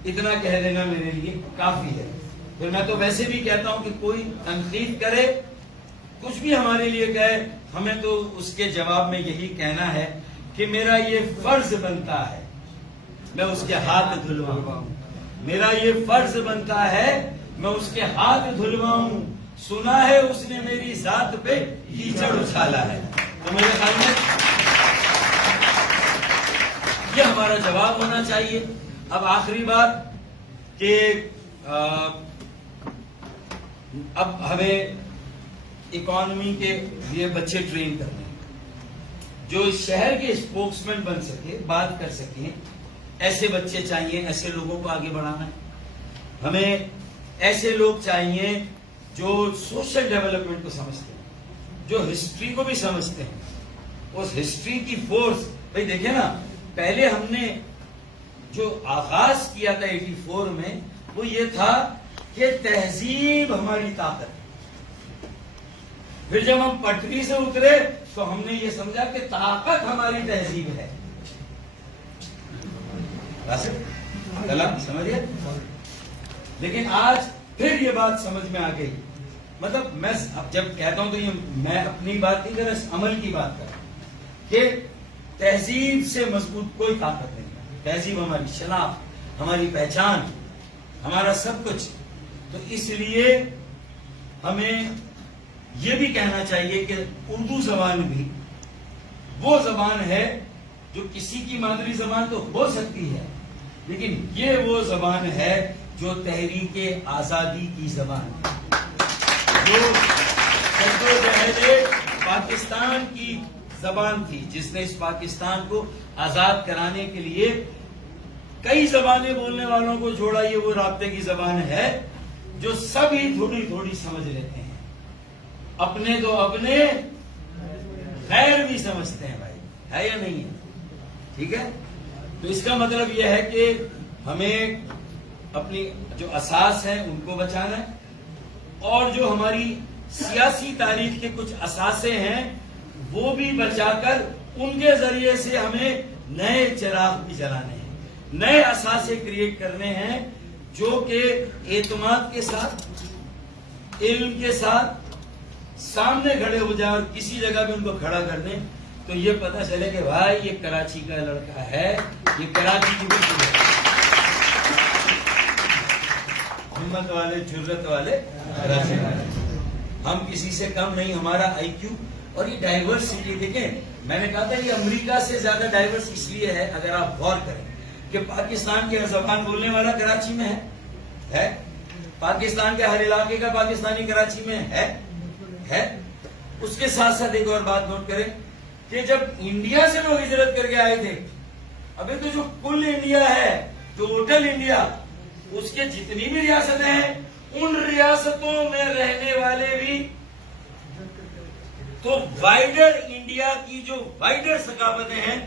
اتنا کہہ دینا میرے لیے کافی ہے. پھر میں تو ویسے بھی کہتا ہوں کہ کوئی تنقید کرے، کچھ بھی ہمارے لیے کہے، ہمیں تو اس کے جواب میں یہی کہنا ہے کہ میرا یہ فرض بنتا ہے میں اس کے ہاتھ دھلواؤں، میرا یہ فرض بنتا ہے میں اس کے ہاتھ دھلواؤں، سنا ہے اس نے میری ذات پہ کیچڑ اچھالا ہے. تو میرے خیال میں یہ ہمارا جواب ہونا چاہیے. اب آخری بات کہ اب ہمیں اکانومی کے لیے بچے ٹرین کرنے ہیں. جو اس شہر کے اسپوکس مین بن سکے, بات کر سکیں, ایسے بچے چاہیے, ایسے لوگوں کو آگے بڑھانا ہے. ہمیں ایسے لوگ چاہیے جو سوشل ڈیولپمنٹ کو سمجھتے ہیں, جو ہسٹری کو بھی سمجھتے ہیں. اس ہسٹری کی فورس, بھائی دیکھیں نا, پہلے ہم نے جو آغاز کیا تھا 84 میں, وہ یہ تھا کہ تہذیب ہماری طاقت. پھر جب ہم پٹری سے اترے تو ہم نے یہ سمجھا کہ طاقت ہماری تہذیب ہے. سمجھے؟ لیکن آج پھر یہ بات سمجھ میں آ گئی. مطلب میں جب کہتا ہوں تو یہ میں اپنی بات نہیں کر رہا, عمل کی بات کر رہا ہوں کہ تہذیب سے مضبوط کوئی طاقت نہیں ہے. تہذیب ہماری شناخت, ہماری پہچان, ہمارا سب کچھ. تو اس لیے ہمیں یہ بھی کہنا چاہیے کہ اردو زبان بھی وہ زبان ہے جو کسی کی مادری زبان تو ہو سکتی ہے, لیکن یہ وہ زبان ہے جو تحریک آزادی کی زبان ہے, جو پاکستان کی زبان تھی, جس نے اس پاکستان کو آزاد کرانے کے لیے کئی زبانیں بولنے والوں کو جوڑا. یہ وہ رابطے کی زبان ہے جو سبھی تھوڑی تھوڑی سمجھ لیتے ہیں. اپنے تو اپنے, غیر بھی سمجھتے ہیں. بھائی ہے یا نہیں ہے؟ ٹھیک ہے. تو اس کا مطلب یہ ہے کہ ہمیں اپنی جو اساس ہیں ان کو بچانا ہے, اور جو ہماری سیاسی تاریخ کے کچھ اساسے ہیں وہ بھی بچا کر ان کے ذریعے سے ہمیں نئے چراغ بھی جلانے ہیں, نئے اساسے کریٹ کرنے ہیں جو کہ اعتماد کے ساتھ, علم کے ساتھ سامنے کھڑے ہو جائیں, اور کسی جگہ بھی ان کو کھڑا کر دیں تو یہ پتہ چلے کہ بھائی یہ کراچی کا لڑکا ہے, یہ کراچی کی بھی ہمت والے, جرت والے کراچی والے. ہم کسی سے کم نہیں. ہمارا آئی کیو اور یہ ڈائیورسٹی دیکھیں, میں نے کہا تھا یہ امریکہ سے زیادہ ڈائیورس اس لیے ہے, اگر آپ غور کریں کہ پاکستان کی ہر زبان بولنے والا کراچی میں ہے, پاکستان کے ہر علاقے کا پاکستانی کراچی میں ہے. اس کے ساتھ ساتھ ایک اور بات نوٹ کریں کہ جب انڈیا سے لوگ ہجرت کر کے آئے تھے, ابھی تو جو کل انڈیا ہے, ٹوٹل انڈیا, اس کے جتنی بھی ریاستیں ہیں, ان ریاستوں میں رہنے والے بھی تو وائڈر انڈیا کی جو وائڈر ثقافتیں ہیں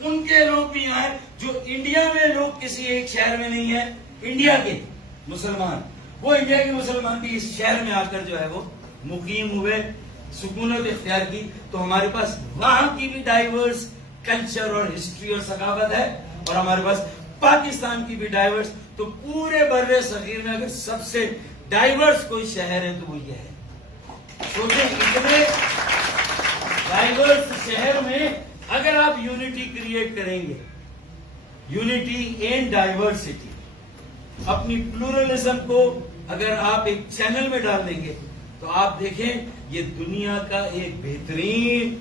ان کے لوگ بھی آئے. جو انڈیا میں لوگ کسی ایک شہر میں نہیں ہیں, انڈیا کے مسلمان, وہ انڈیا کے مسلمان بھی اس شہر میں آ کر جو ہے وہ مقیم ہوئے, سکونت اختیار کی. تو ہمارے پاس وہاں کی بھی ڈائیورس کلچر اور ہسٹری اور ثقافت ہے, اور ہمارے پاس پاکستان کی بھی ڈائیورس. تو پورے بر صغیر میں اگر سب سے ڈائیورس کوئی شہر ہے تو وہ یہ ہے. سوچیں, اتنے ڈائیورس شہر میں اگر آپ یونٹی کریٹ کریں گے, یونٹی ان ڈائیورسٹی, اپنی پلورلزم کو اگر آپ ایک چینل میں ڈال دیں گے تو آپ دیکھیں یہ دنیا کا ایک بہترین,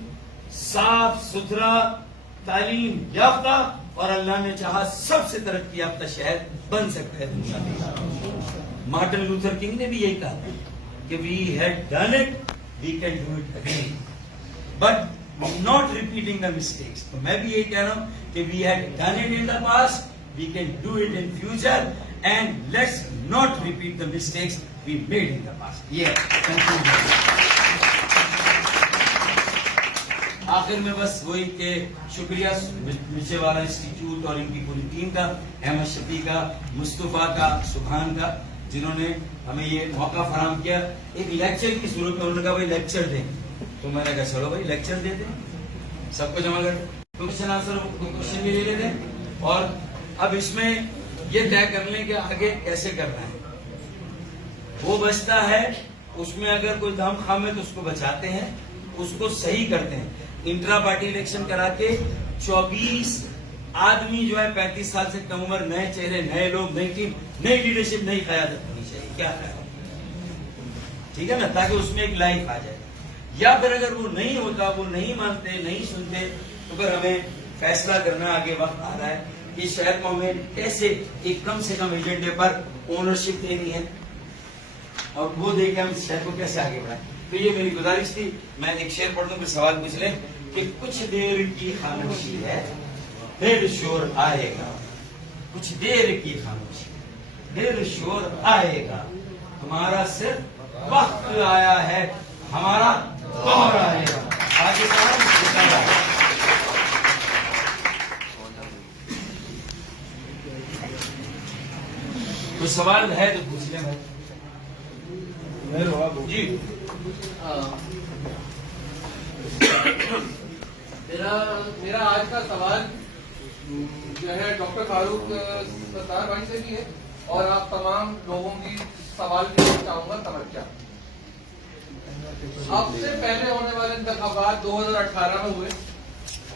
صاف ستھرا, تعلیم یافتہ اور اللہ نے چاہا سب سے ترقی یافتہ شہر بن سکتا ہے دنیا میں. مارٹن لوتھر کنگ نے بھی یہی کہا تھا کہ we had done it, we can do it again, but not repeating the mistakes. تو میں بھی یہی کہہ رہا ہوں کہ we had done it in the past, we can do it in future, and let's not repeat the mistakes we made in the past. آخر میں بس وہی کہ شکریہ مچے والا انسٹیٹیوٹ اور ان کی پوری ٹیم کا, احمد شفیع کا, مصطفیٰ کا, سبحان کا, جنہوں نے ہمیں یہ موقع فراہم کیا. ایک لیکچر کی صورت میں انہوں نے کہا بھائی لیکچر دیں, تو میں نے کہا چلو بھائی لیکچر دے دیں, سب کو جمع کر کوشچن آنسر کوشچن بھی لے لیتے ہیں, اور اب اس میں یہ طے کر لیں کہ آگے کیسے کرنا ہے. وہ بچتا ہے, اس میں اگر کوئی دم خام ہے تو اس کو بچاتے ہیں, اس کو صحیح کرتے ہیں. انٹرا پارٹی الیکشن کرا کے 24 آدمی جو ہے 35 سال سے کم عمر, نئے چہرے, نئے لوگ, نئی ٹیم, نئی لیڈرشپ, نئی قیادت ہونی چاہیے. کیا خیال ہے؟ ٹھیک ہے نا, تاکہ اس میں ایک لائف آ جائے. یا پھر اگر وہ نہیں ہوتا, وہ نہیں مانتے, نہیں سنتے, تو پھر ہمیں فیصلہ کرنا آگے وقت آ رہا ہے کہ شہر کو ہمیں کیسے ایک کم سے کم ایجنڈے پر اونرشپ دینی ہے, اور وہ دے کے ہم اس شہر کو کیسے آگے بڑھائیں. تو یہ میری گزارش تھی. میں ایک شعر پڑھ دوں, پھر سوال پوچھ لیں. کہ کچھ دیر کی خاموشی ہے پھر شور آئے گا. کچھ دیر کی خاموشی پھر شور آئے گا. تمہارا صرف وقت آیا ہے, ہمارا دور آئے گا. آگے کوئی سوال ہے تو پوچھ لیں بھائی. جی میرا آج کا سوال جو ہے ڈاکٹر فاروق ستار بھائی سے بھی ہے, اور آپ تمام لوگوں کی سوال کے لیے چاہوں گا توجہ. اب سے پہلے ہونے والے انتخابات 2018 میں ہوئے.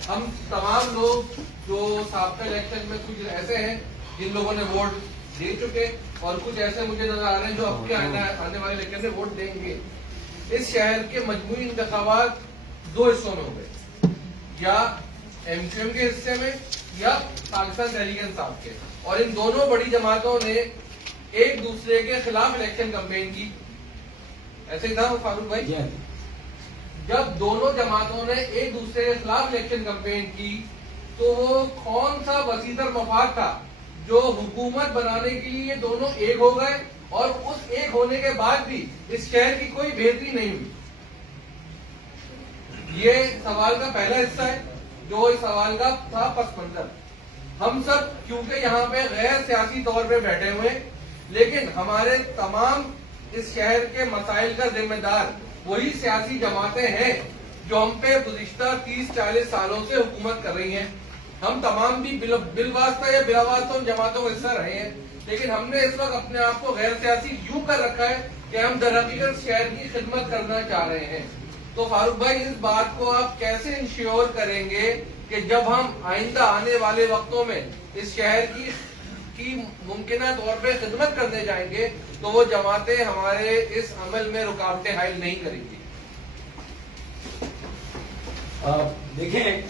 ہم تمام لوگ جو سابقہ الیکشن میں کچھ ایسے ہیں جن لوگوں نے ووٹ دے چکے, اور کچھ ایسے مجھے نظر آ رہے ہیں جو اب کے آنے والے الیکشن میں ووٹ دیں گے. اس شہر کے مجموعی انتخابات دو حصوں میں ہو گئے, یا ایم کیو ایم کے حصے میں یا پاکستان تحریک انصاف کے. اور ان دونوں بڑی جماعتوں نے ایک دوسرے کے خلاف الیکشن کمپین کی. ایسے ہی تھا فاروق بھائی؟ جب دونوں جماعتوں نے ایک دوسرے کے خلاف الیکشن کمپین کی تو وہ کون سا وسیع مفاد تھا جو حکومت بنانے کے لیے دونوں ایک ہو گئے, اور اس ایک ہونے کے بعد بھی اس شہر کی کوئی بہتری نہیں ہوئی. یہ سوال کا پہلا حصہ ہے جو اس سوال کا تھا پس منظر. ہم سب کیونکہ یہاں پہ غیر سیاسی طور پہ بیٹھے ہوئے, لیکن ہمارے تمام اس شہر کے مسائل کا ذمہ دار وہی سیاسی جماعتیں ہیں جو ہم پہ گزشتہ 30-40 سالوں سے حکومت کر رہی ہیں. ہم تمام بھی بالواسطہ یا بلا واسطہ ان جماعتوں کا حصہ رہے ہیں, لیکن ہم نے اس وقت اپنے آپ کو غیر سیاسی یوں کر رکھا ہے کہ ہم در حقیقت شہر کی خدمت کرنا چاہ رہے ہیں. تو فاروق بھائی, اس بات کو آپ کیسے انشیور کریں گے کہ جب ہم آئندہ آنے والے وقتوں میں اس شہر کی ممکنہ طور پہ خدمت کرنے جائیں گے تو وہ جماعتیں ہمارے اس عمل میں رکاوٹیں حائل نہیں کریں گی؟ دیکھیں,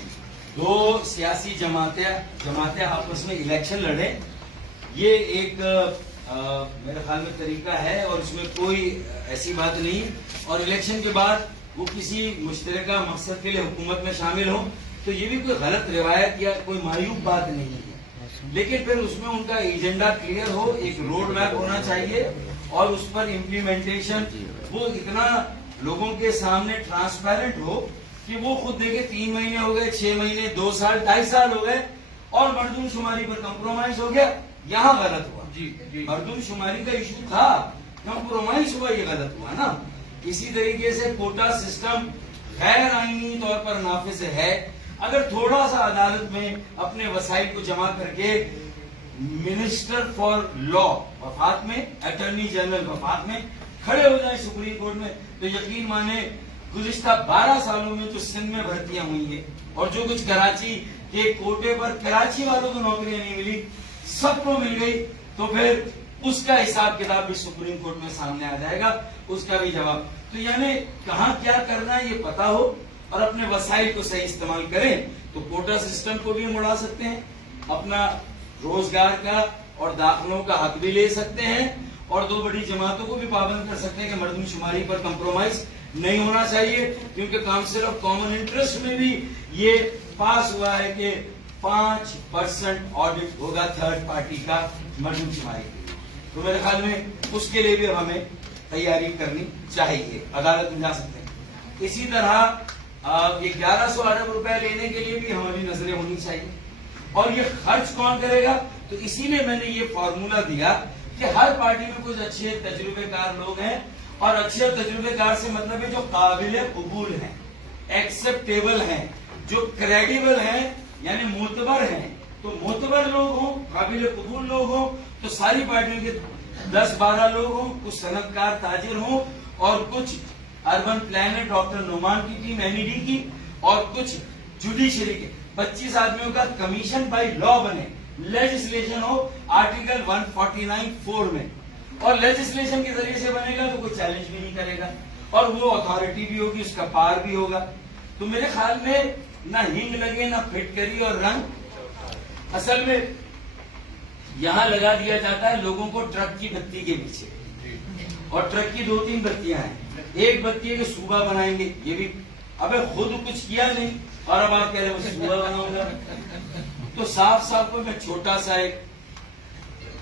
دو سیاسی جماعتیں آپس میں الیکشن لڑیں, یہ ایک میرے خیال میں طریقہ ہے, اور اس میں کوئی ایسی بات نہیں. اور الیکشن کے بعد وہ کسی مشترکہ مقصد کے لیے حکومت میں شامل ہوں تو یہ بھی کوئی غلط روایت یا کوئی معیوب بات نہیں ہے. لیکن پھر اس میں ان کا ایجنڈا کلیئر ہو, ایک روڈ میپ ہونا چاہیے, اور اس پر امپلیمنٹیشن وہ اتنا لوگوں کے سامنے ٹرانسپیرنٹ ہو کہ وہ خود دیکھے 3 مہینے ہو گئے, 6 مہینے, 2 سال, 2.5 سال ہو گئے, اور مردم شماری پر کمپرومائز ہو گیا. یہاں غلط ہوا. مردم شماری کا ایشو تھا, کمپرومائز ہوا, یہ غلط ہوا نا. اسی طریقے سے کوٹا سسٹم غیر آئینی طور پر نافذ ہے. اگر تھوڑا سا عدالت میں اپنے وسائل کو جمع کر کے منسٹر فار لا وفات میں, اٹارنی جنرل وفات میں کھڑے ہو جائیں سپریم کورٹ میں, تو یقین مانے گزشتہ 12 سالوں میں جو سندھ میں بھرتیاں ہوئی ہیں اور جو کچھ کراچی کے کوٹے پر کراچی والوں کو نوکریاں نہیں ملی, سب کو مل گئی, تو پھر اس کا حساب کتاب بھی سپریم کورٹ میں سامنے آ جائے گا, اس کا بھی جواب. تو یعنی کہاں کیا کرنا ہے یہ پتا ہو اور اپنے وسائل کو صحیح استعمال کریں تو کوٹا سسٹم کو بھی ہم اڑا سکتے ہیں, اپنا روزگار کا اور داخلوں کا حق بھی لے سکتے ہیں, اور دو بڑی جماعتوں کو بھی پابند کر سکتے ہیں کہ مردم شماری پر کمپرومائز نہیں ہونا چاہیے, کیونکہ کاؤنسل آف کامن انٹرسٹ میں بھی یہ پاس ہوا ہے کہ 5% آڈٹ ہوگا تھرڈ پارٹی کا مردم شماری کے لیے. تو میرے خیال میں اس کے لیے بھی ہمیں تیاری کرنی چاہیے, عدالت میں جا سکتے ہیں. اسی طرح یہ 1100 ارب روپے لینے کے لیے بھی ہماری نظریں ہونی چاہیے, اور یہ خرچ کون کرے گا. تو اسی لیے میں نے یہ فارمولا دیا کہ ہر پارٹی میں کچھ اچھے تجربے کار لوگ ہیں, اور اچھے تجربے کار سے مطلب ہے جو قابل قبول ہیں, ایکسپٹیبل ہیں, جو کریڈیبل ہیں یعنی معتبر ہیں. تو معتبر لوگ ہوں, قابل قبول لوگ ہوں, تو ساری پارٹیوں کے 10-12 لوگ ہوں, کچھ صنعت کار تاجر ہوں, اور کچھ اربن پلانر ڈاکٹر نعمان کی ٹیم NED کی, اور کچھ جوڈیشری کے 25 آدمیوں کا کمیشن بائی لا بنے, لیجسلیشن ہو آرٹیکل 149(4) میں, اور لیجسلیشن کے ذریعے سے بنے گا تو کوئی چیلنج بھی نہیں کرے گا, اور وہ اتھارٹی بھی ہوگی, اس کا پار بھی ہوگا. تو میرے خیال میں نہ ہنگ لگے نہ پھٹکری اور رنگ. اصل میں یہاں لگا دیا جاتا ہے لوگوں کو ٹرک کی بتی کے پیچھے, اور ٹرک کی 2-3 بتیاں ہیں. ایک بتی ہے کہ صوبہ بنائیں گے, یہ بھی ابے خود کچھ کیا نہیں اور اب آپ کہہ رہے ہیں صوبہ بناؤں گا. تو صاف صاف کو میں چھوٹا سا ایک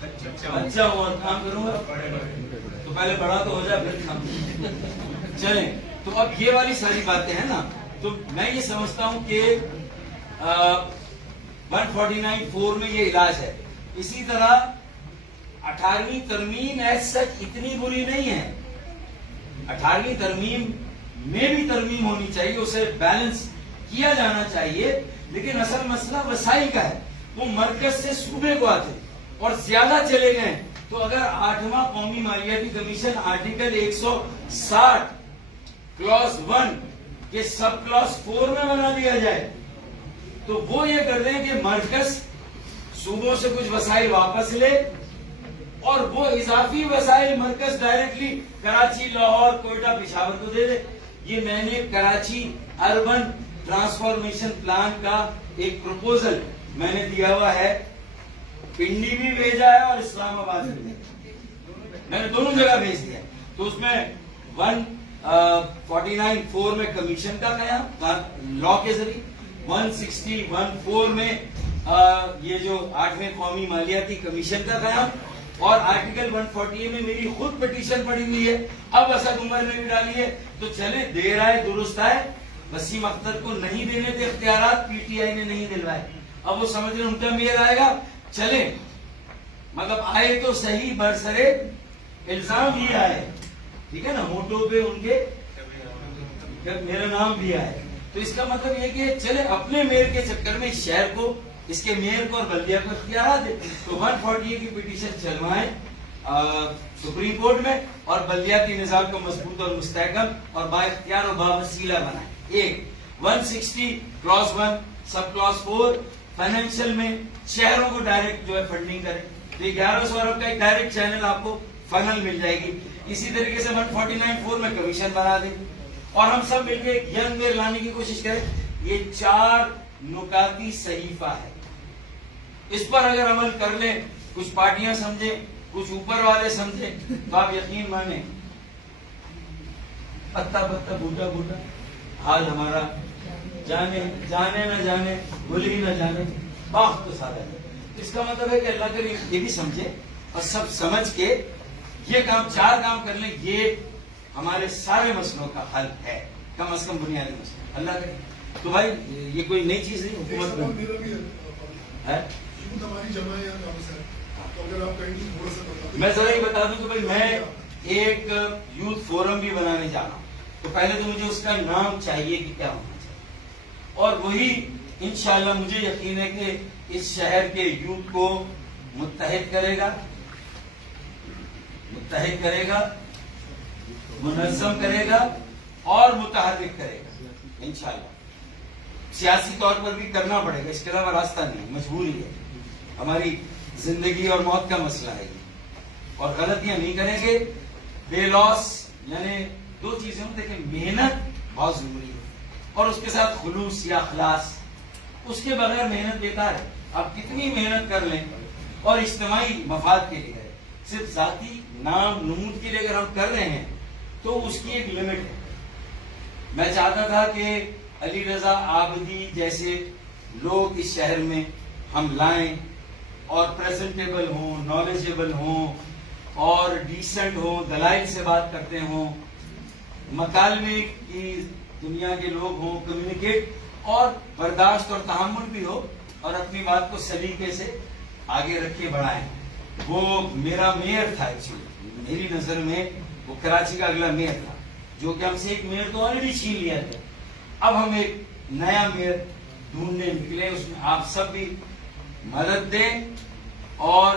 بچہ ہوں اور کام کروں گا. تو پہلے بڑا تو ہو جائے پھر کام. چلیں تو اب یہ والی ساری باتیں ہیں نا. تو میں یہ سمجھتا ہوں کہ 149(4) میں یہ علاج ہے. اسی طرح 18ویں ترمیم ایز سچ اتنی بری نہیں ہے. 18ویں ترمیم میں بھی ترمیم ہونی چاہیے, اسے بیلنس کیا جانا چاہیے, لیکن اصل مسئلہ وسائل کا ہے. وہ مرکز سے صوبے کو آتے اور زیادہ چلے گئے. تو اگر 8واں قومی مالیاتی کمیشن آرٹیکل 160 کلاس 1 کے سب کلاس 4 میں بنا دیا جائے تو وہ یہ کر دیں کہ مرکز صوبوں سے کچھ وسائل واپس لے اور وہ اضافی وسائل مرکز ڈائریکٹلی کراچی, لاہور, کوئٹہ, پشاور کو دے دے. یہ میں نے کراچی اربن ٹرانسفارمیشن پلان کا ایک پروپوزل میں نے دیا ہوا ہے. پنڈی بھی بھیجا ہے اور اسلام آباد بھی بھیجا, میں نے دونوں جگہ بھیج دیا. تو اس میں 149(4) میں کمیشن کا قیام لا کے ذریعے, 160(1)(4) میں یہ جو 8ویں قومی مالیاتی کمیشن کا قیام, اور آرٹیکل 140 میں میری خود پٹیشن پڑی ہوئی ہے. اب اسد عمر نے بھی ڈالی ہے. تو چلے دیر آئے درست آئے. وسیم اختر کو نہیں دینے تھے اختیارات, پی ٹی آئی نے نہیں دلوائے. اب وہ سمجھ رہے ان کا میئر آئے گا. چلے مطلب آئے تو صحیح, برسرے الزام بھی آئے, ٹھیک ہے نا, موٹو پہ ان کے میرا نام بھی آئے. تو اس کا مطلب یہ کہ چلے اپنے میئر کے چکر میں اس شہر کو, اس کے میئر کو اور بلدیہ کو اختیارات دے. تو 140 کی پٹیشن چلوائیں سپریم کورٹ میں اور بلدیاتی نظام کو مضبوط اور مستحکم اور با اختیار اور باوسیلہ بنائیں. ایک 160 کلاس 1 سب کلاس 4 فائنینشیل میں شہروں کو ڈائریکٹ جو ہے فنڈنگ کریں. تو 1100 ارب کا ایک ڈائریکٹ چینل آپ کو فنل مل جائے گی. اسی طریقے سے 149(4) میں کمیشن بنا دیں اور ہم سب مل کے ایک ینگ میئر لانے کی کوشش کریں. یہ 4 نکاتی صحیفہ ہے, اس پر اگر عمل کر لیں, کچھ پارٹیاں سمجھیں, کچھ اوپر والے سمجھیں, تو آپ یقین مانیں پتا پتا بوٹا بوٹا حال ہمارا جانے جانے نہ جانے بھول ہی نہ جانے باغ تو سارا ہے. اس کا مطلب ہے کہ اللہ کرے یہ بھی سمجھے اور سب سمجھ کے یہ کام 4 کام کر لیں. یہ ہمارے سارے مسئلوں کا حل ہے, کم از کم بنیادی مسئلہ. اللہ کرے. تو بھائی یہ کوئی نئی چیز نہیں, حکومت ہے. میں ذرا یہ بتا دوں کہ بھائی میں ایک یوتھ فورم بھی بنانے جا رہا ہوں. تو پہلے تو مجھے اس کا نام چاہیے کہ کیا ہونا چاہیے, اور وہی انشاءاللہ مجھے یقین ہے کہ اس شہر کے یوتھ کو متحد کرے گا, منظم کرے گا اور متحرک کرے گا انشاءاللہ. سیاسی طور پر بھی کرنا پڑے گا, اس کے علاوہ راستہ نہیں, مجبوری ہے, ہماری زندگی اور موت کا مسئلہ ہے یہ. اور غلطیاں نہیں کریں گے. بے لوس یعنی 2 چیزیں ہوں, دیکھیں محنت بہت ضروری ہے اور اس کے ساتھ خلوص یا اخلاص. اس کے بغیر محنت بیکار ہے. آپ کتنی محنت کر لیں اور اجتماعی مفاد کے لیے, صرف ذاتی نام نمود کے لیے اگر ہم کر رہے ہیں تو اس کی ایک لمٹ ہے. میں چاہتا تھا کہ علی رضا عابدی جیسے لوگ اس شہر میں ہم لائیں اور پریزنٹیبل ہوں, نالجیبل ہوں اور ڈیسنٹ ہوں, دلائل سے بات کرتے ہوں, مکالمے کی دنیا کے لوگ ہوں, کمیونیکیٹ اور برداشت اور تحمل بھی ہو اور اپنی بات کو سلیقے سے آگے رکھ کے بڑھائیں. وہ میرا میئر تھا, ایکچولی میری نظر میں وہ کراچی کا اگلا میئر تھا, جو کہ ہم سے ایک میئر تو آلریڈی چھین لیا تھا. اب ہم ایک نیا میئر ڈھونڈنے نکلے. اس میں آپ سب بھی مدد دیں اور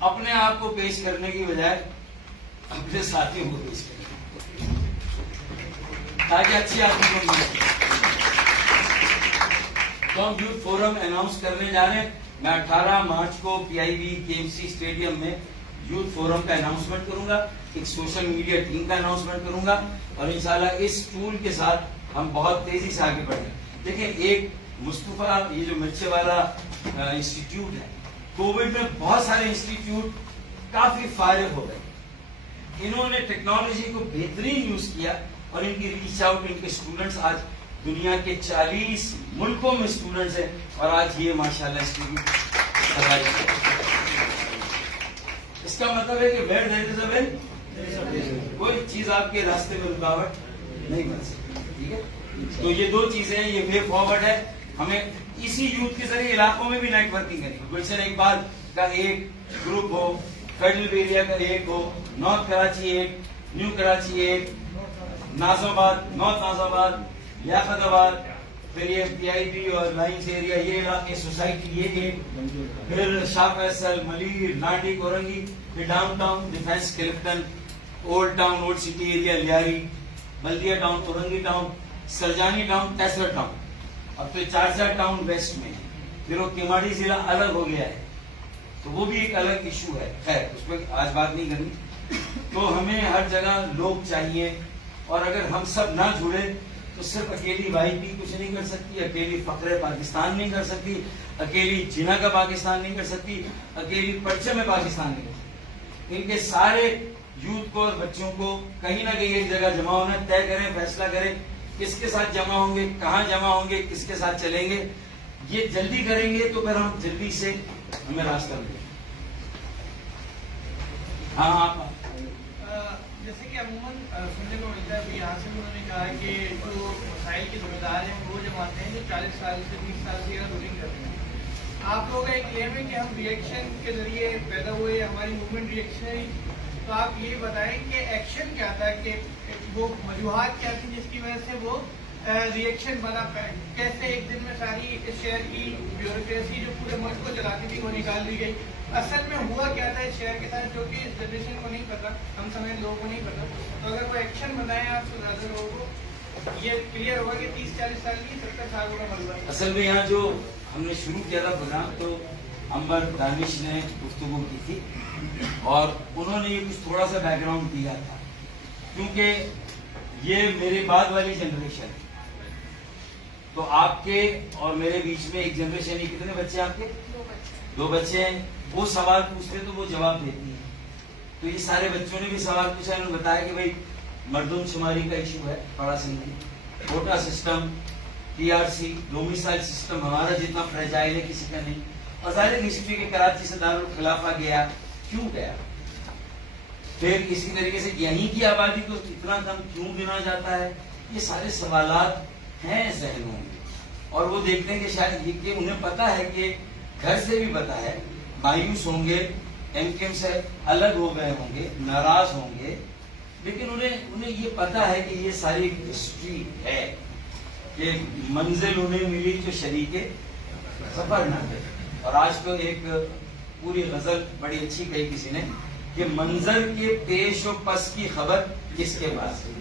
اپنے آپ کو پیش کرنے کی بجائے اپنے ساتھیوں کو پیش کریں تاکہ اچھی آدمی کو ملے. تو ہم یوتھ فورم اناؤنس کرنے جا رہے ہیں. میں 18 مارچ کو پی آئی بی کے ایم سی اسٹیڈیم میں یوتھ فورم کا اناؤنسمنٹ کروں گا, ایک سوشل میڈیا ٹیم کا اناؤنسمنٹ کروں گا اور انشاءاللہ اس ٹول کے ساتھ ہم بہت تیزی سے آگے بڑھیں. دیکھیں ایک مصطفیٰ یہ جو مرچے والا انسٹیٹیوٹ ہے, کووڈ میں بہت سارے انسٹیٹیوٹ کافی فارغ ہو گئے. انہوں نے ٹیکنالوجی کو بہترین یوز کیا اور ان کی ریچ آؤٹ, ان کے اسٹوڈنٹس آج دنیا کے 40 ملکوں میں اسٹوڈنٹس ہیں اور آج یہ ماشاءاللہ اسٹوڈنٹ. اس کا مطلب ہے کہ where there is a will کوئی چیز آپ کے راستے میں رکاوٹ نہیں بن سکتی. ٹھیک ہے, تو یہ دو چیزیں ہیں, یہ وے فارورڈ ہے. ہمیں اسی یوتھ کے ذریعے علاقوں میں بھی نیٹ ورکنگ کرنی ہے. گلشن اقبال کا ایک گروپ ہو, فیڈرل ایریا کا ایک ہو, نارتھ کراچی ایک, نیو کراچی ایک, ناظم آباد, نارتھ ناظم آباد, لیاقت آباد, پھر یہ پی آئی بی اور لائنس ایریا یہ علاقے سوسائٹی یہ ایک, پھر شاہ فیصل, ملیر, ناٹی, کورنگی, پھر down town defence, Clifton, old town, old city area, Lyari, Baldia town, Orangi town, Surjani town, تیسرا ٹاؤن, اور پھر چارجا ٹاؤن ویسٹ میں. پھر وہ کیماڑی ضلع الگ ہو گیا ہے, تو وہ بھی ایک الگ ایشو ہے. خیر اس پہ آج بات نہیں کرنی. تو ہمیں ہر جگہ لوگ چاہیے, اور اگر ہم سب نہ جڑے تو صرف اکیلی وائی پی کچھ نہیں کر سکتی, اکیلی فخر پاکستان نہیں کر سکتی, اکیلی جناح کا پاکستان نہیں کر سکتی, اکیلی پرچم پاکستان نہیں کر سکتی. ان کے سارے یوتھ کو اور بچوں کو کہیں نہ کہیں ایک جگہ جمع ہونا, طے کریں, فیصلہ کریں کس کے ساتھ جمع ہوں گے, کہاں جمع ہوں گے, کس کے ساتھ چلیں گے. یہ جلدی کریں گے تو پھر ہم جلدی سے ہمیں راستہ ملے. ہاں آپ جیسے کہ عموماً سننے کو ملتا ہے, یہاں سے انہوں نے کہا کہ جو مسائل کے ذمہ دار ہیں وہ جماعتیں ہیں جو 40 سال سے 20 سال سے رولنگ کر رہے ہیں. آپ لوگوں کا ایک کلیم ہے کہ ہم ریئیکشن کے ذریعے پیدا ہوئے, ہماری موومنٹ ریئیکشن ہے. تو آپ یہ بتائیں کہ ایکشن کیا تھا, کہ وہ وجوہات کیا تھی جس کی وجہ سے وہ ریئیکشن بنا پائے. کیسے ایک دن میں ساری اس شہر کی بیوروکریسی جو پورے ملک کو چلاتی تھی وہ نکال دی گئی. اصل میں ہوا کیا تھا اس شہر کے ساتھ جو کہ اس جنریشن کو نہیں پتا, ہم سمجھ لوگوں کو نہیں پتا. تو اگر وہ ایکشن بتائیں آپ تو زیادہ لوگوں کو یہ کلیئر ہوگا کہ 30-40 سال کی 70 سالوں کا ملبہ ہے. اصل میں یہاں جو ہم نے شروع کیا تھا پروگرام, تو امبر دانش نے گفتگو کی تھی اور انہوں نے یہ کچھ تھوڑا سا بیک گراؤنڈ دیا تھا, کیونکہ یہ میرے بعد والی جنریشن ہے. تو آپ کے اور میرے بیچ میں ایک جنریشن ہے. کتنے بچے آپ کے؟ 2 بچے ہیں. وہ سوال پوچھتے تو وہ جواب دیتی ہے. تو یہ سارے بچوں نے بھی سوال پوچھا, انہوں نے بتایا کہ بھائی مردم شماری کا ایشو ہے, بڑا سنگھی, quota system, T R C, domicile system ہمارا جتنا فریجائل ہے کسی کا نہیں. اور ظاہر ہسٹری کے کراچی سے دارالخلافہ گیا, کیوں گیا؟ پھر اسی طریقے سے یہیں کی آبادی کو اتنا کم کیوں گنا جاتا ہے؟ یہ سارے سوالات ہیں ذہنوں میں, اور وہ دیکھتے ہیں کہ شاید یہ کہ انہیں پتا ہے کہ گھر سے بھی پتا ہے, مایوس ہوں گے, ایم کیم سے الگ ہو گئے ہوں گے, ناراض ہوں گے, لیکن انہیں یہ پتا ہے کہ یہ ساری ہسٹری ہے کہ منزل انہیں ملی جو شریک سفر نہ دے. اور آج تو ایک پوری غزل بڑی اچھی کہی کسی نے کہ منظر کے پیش و پس کی خبر کس کے پاس ہے,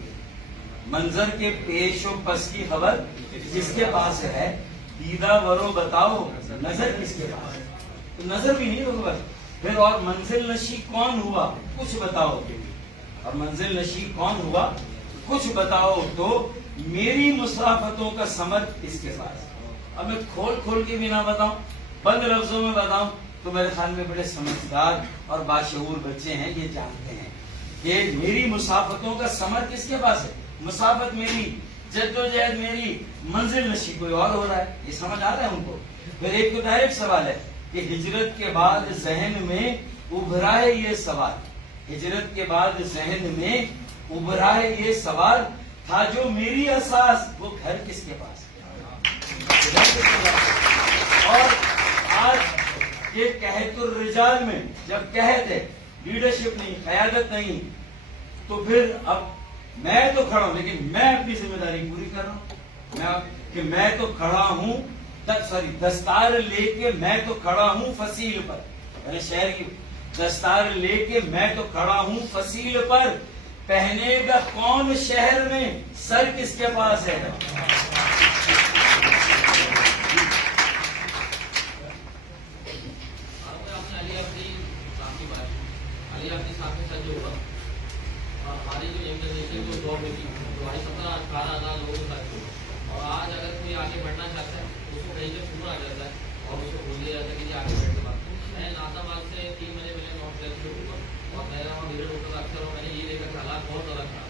منظر کے پیش و پس کی خبر جس کے پاس ہے, دیدہ ورو بتاؤ نظر کس کے پاس ہے. تو نظر بھی نہیں ہوگا. پھر اور منزل نشی کون ہوا کچھ بتاؤ, اور منزل نشی کون ہوا کچھ بتاؤ, تو میری مسافتوں کا ثمر کس کے پاس. اب میں کھول کے بھی نہ بتاؤں, بند لفظوں میں بتاؤں, تو میرے خیال میں بڑے سمجھدار اور باشعور بچے ہیں, یہ جانتے ہیں کہ میری مسافتوں کا ثمر کس کے پاس ہے. مسافت میری, جدوجہد میری, منزل نشی کوئی اور ہو رہا ہے. یہ سمجھ آ رہا ہے ان کو. پھر ایک تو ڈائریکٹ سوال ہے کہ ہجرت کے بعد ذہن میں ابھرا ہے یہ سوال, ہجرت کے بعد ذہن میں ابھرا ہے یہ سوال, تھا جو میری اساس وہ گھر کس کے پاس. اور آج یہ قحط الرجال میں جب قحط ہے, لیڈرشپ نہیں, قیادت نہیں, تو پھر اب میں تو کھڑا ہوں, لیکن میں اپنی ذمہ داری پوری کر رہا ہوں. میں تو کھڑا ہوں, دستار لے کے میں تو کھڑا ہوں فصیل پر, یعنی شہر کی دستار لے کے میں تو کھڑا ہوں فصیل پر, پہنے گا کون شہر میں سر کس کے پاس ہے. ہماری جو ینگ جنریشن جو دور میں تھی, 17-18 لوگوں کا تھا, اور آج اگر کوئی آگے بڑھنا چاہتا ہے تو اس کو کہیں سے فون آ جاتا ہے اور اس کو بول دیا جاتا ہے کہ جی آگے بیٹھ کے بات. میں ناظم آباد سے 3 بجے ملے نارتھ ویسٹ روڈ پر, اور میرا وہاں وزٹ ہوتا تھا اکثر, اور میں نے یہ دیکھا کہ حالات بہت زیادہ خراب.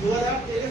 2013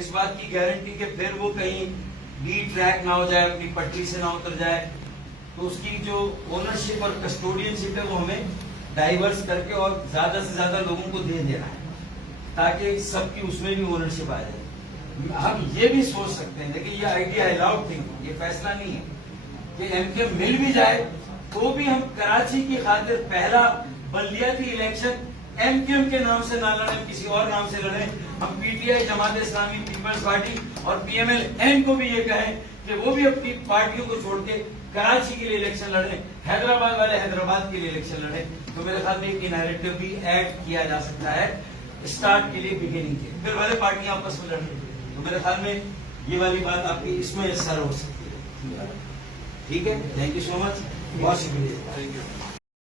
اس بات کی گارنٹی کہ پھر وہ کہیں بی ٹریک نہ ہو جائے, اپنی پٹری سے نہ اتر جائے. تو اس کی جو اونرشپ اور کسٹوڈین شپ ہے وہ ہمیں ڈائیورس کر کے اور زیادہ سے زیادہ لوگوں کو دے دینا ہے, تاکہ سب کی اس میں بھی اونرشپ آ جائے. ہم یہ بھی سوچ سکتے ہیں, دیکھیں یہ آئیڈیا الاؤڈ تھنگ, یہ فیصلہ نہیں ہے کہ ایم کیو ایم مل بھی جائے تو بھی ہم کراچی کی خاطر پہلا بلدیاتی الیکشن ایم کیو ایم کے نام سے نہ لڑیں, کسی اور نام سے لڑیں. ہم P T I, Jamaat Islami, Peoples party اور پی ایم ایل این کو بھی یہ کہیں کہ وہ بھی اپنی پارٹیوں کو چھوڑ کے کراچی کے لیے الیکشن لڑیں, حیدرآباد والے حیدرآباد کے لیے الیکشن لڑیں. تو میرے خیال میں ایک نیریٹو بھی ایڈ کیا جا سکتا ہے اسٹارٹ کے لیے, بگننگ کے, پھر والے پارٹیاں آپس میں لڑیں. تو میرے خیال میں یہ والی بات آپ کی اس میں اثر ہو سکتی ہے. ٹھیک ہے, تھینک یو سو مچ, بہت شکریہ.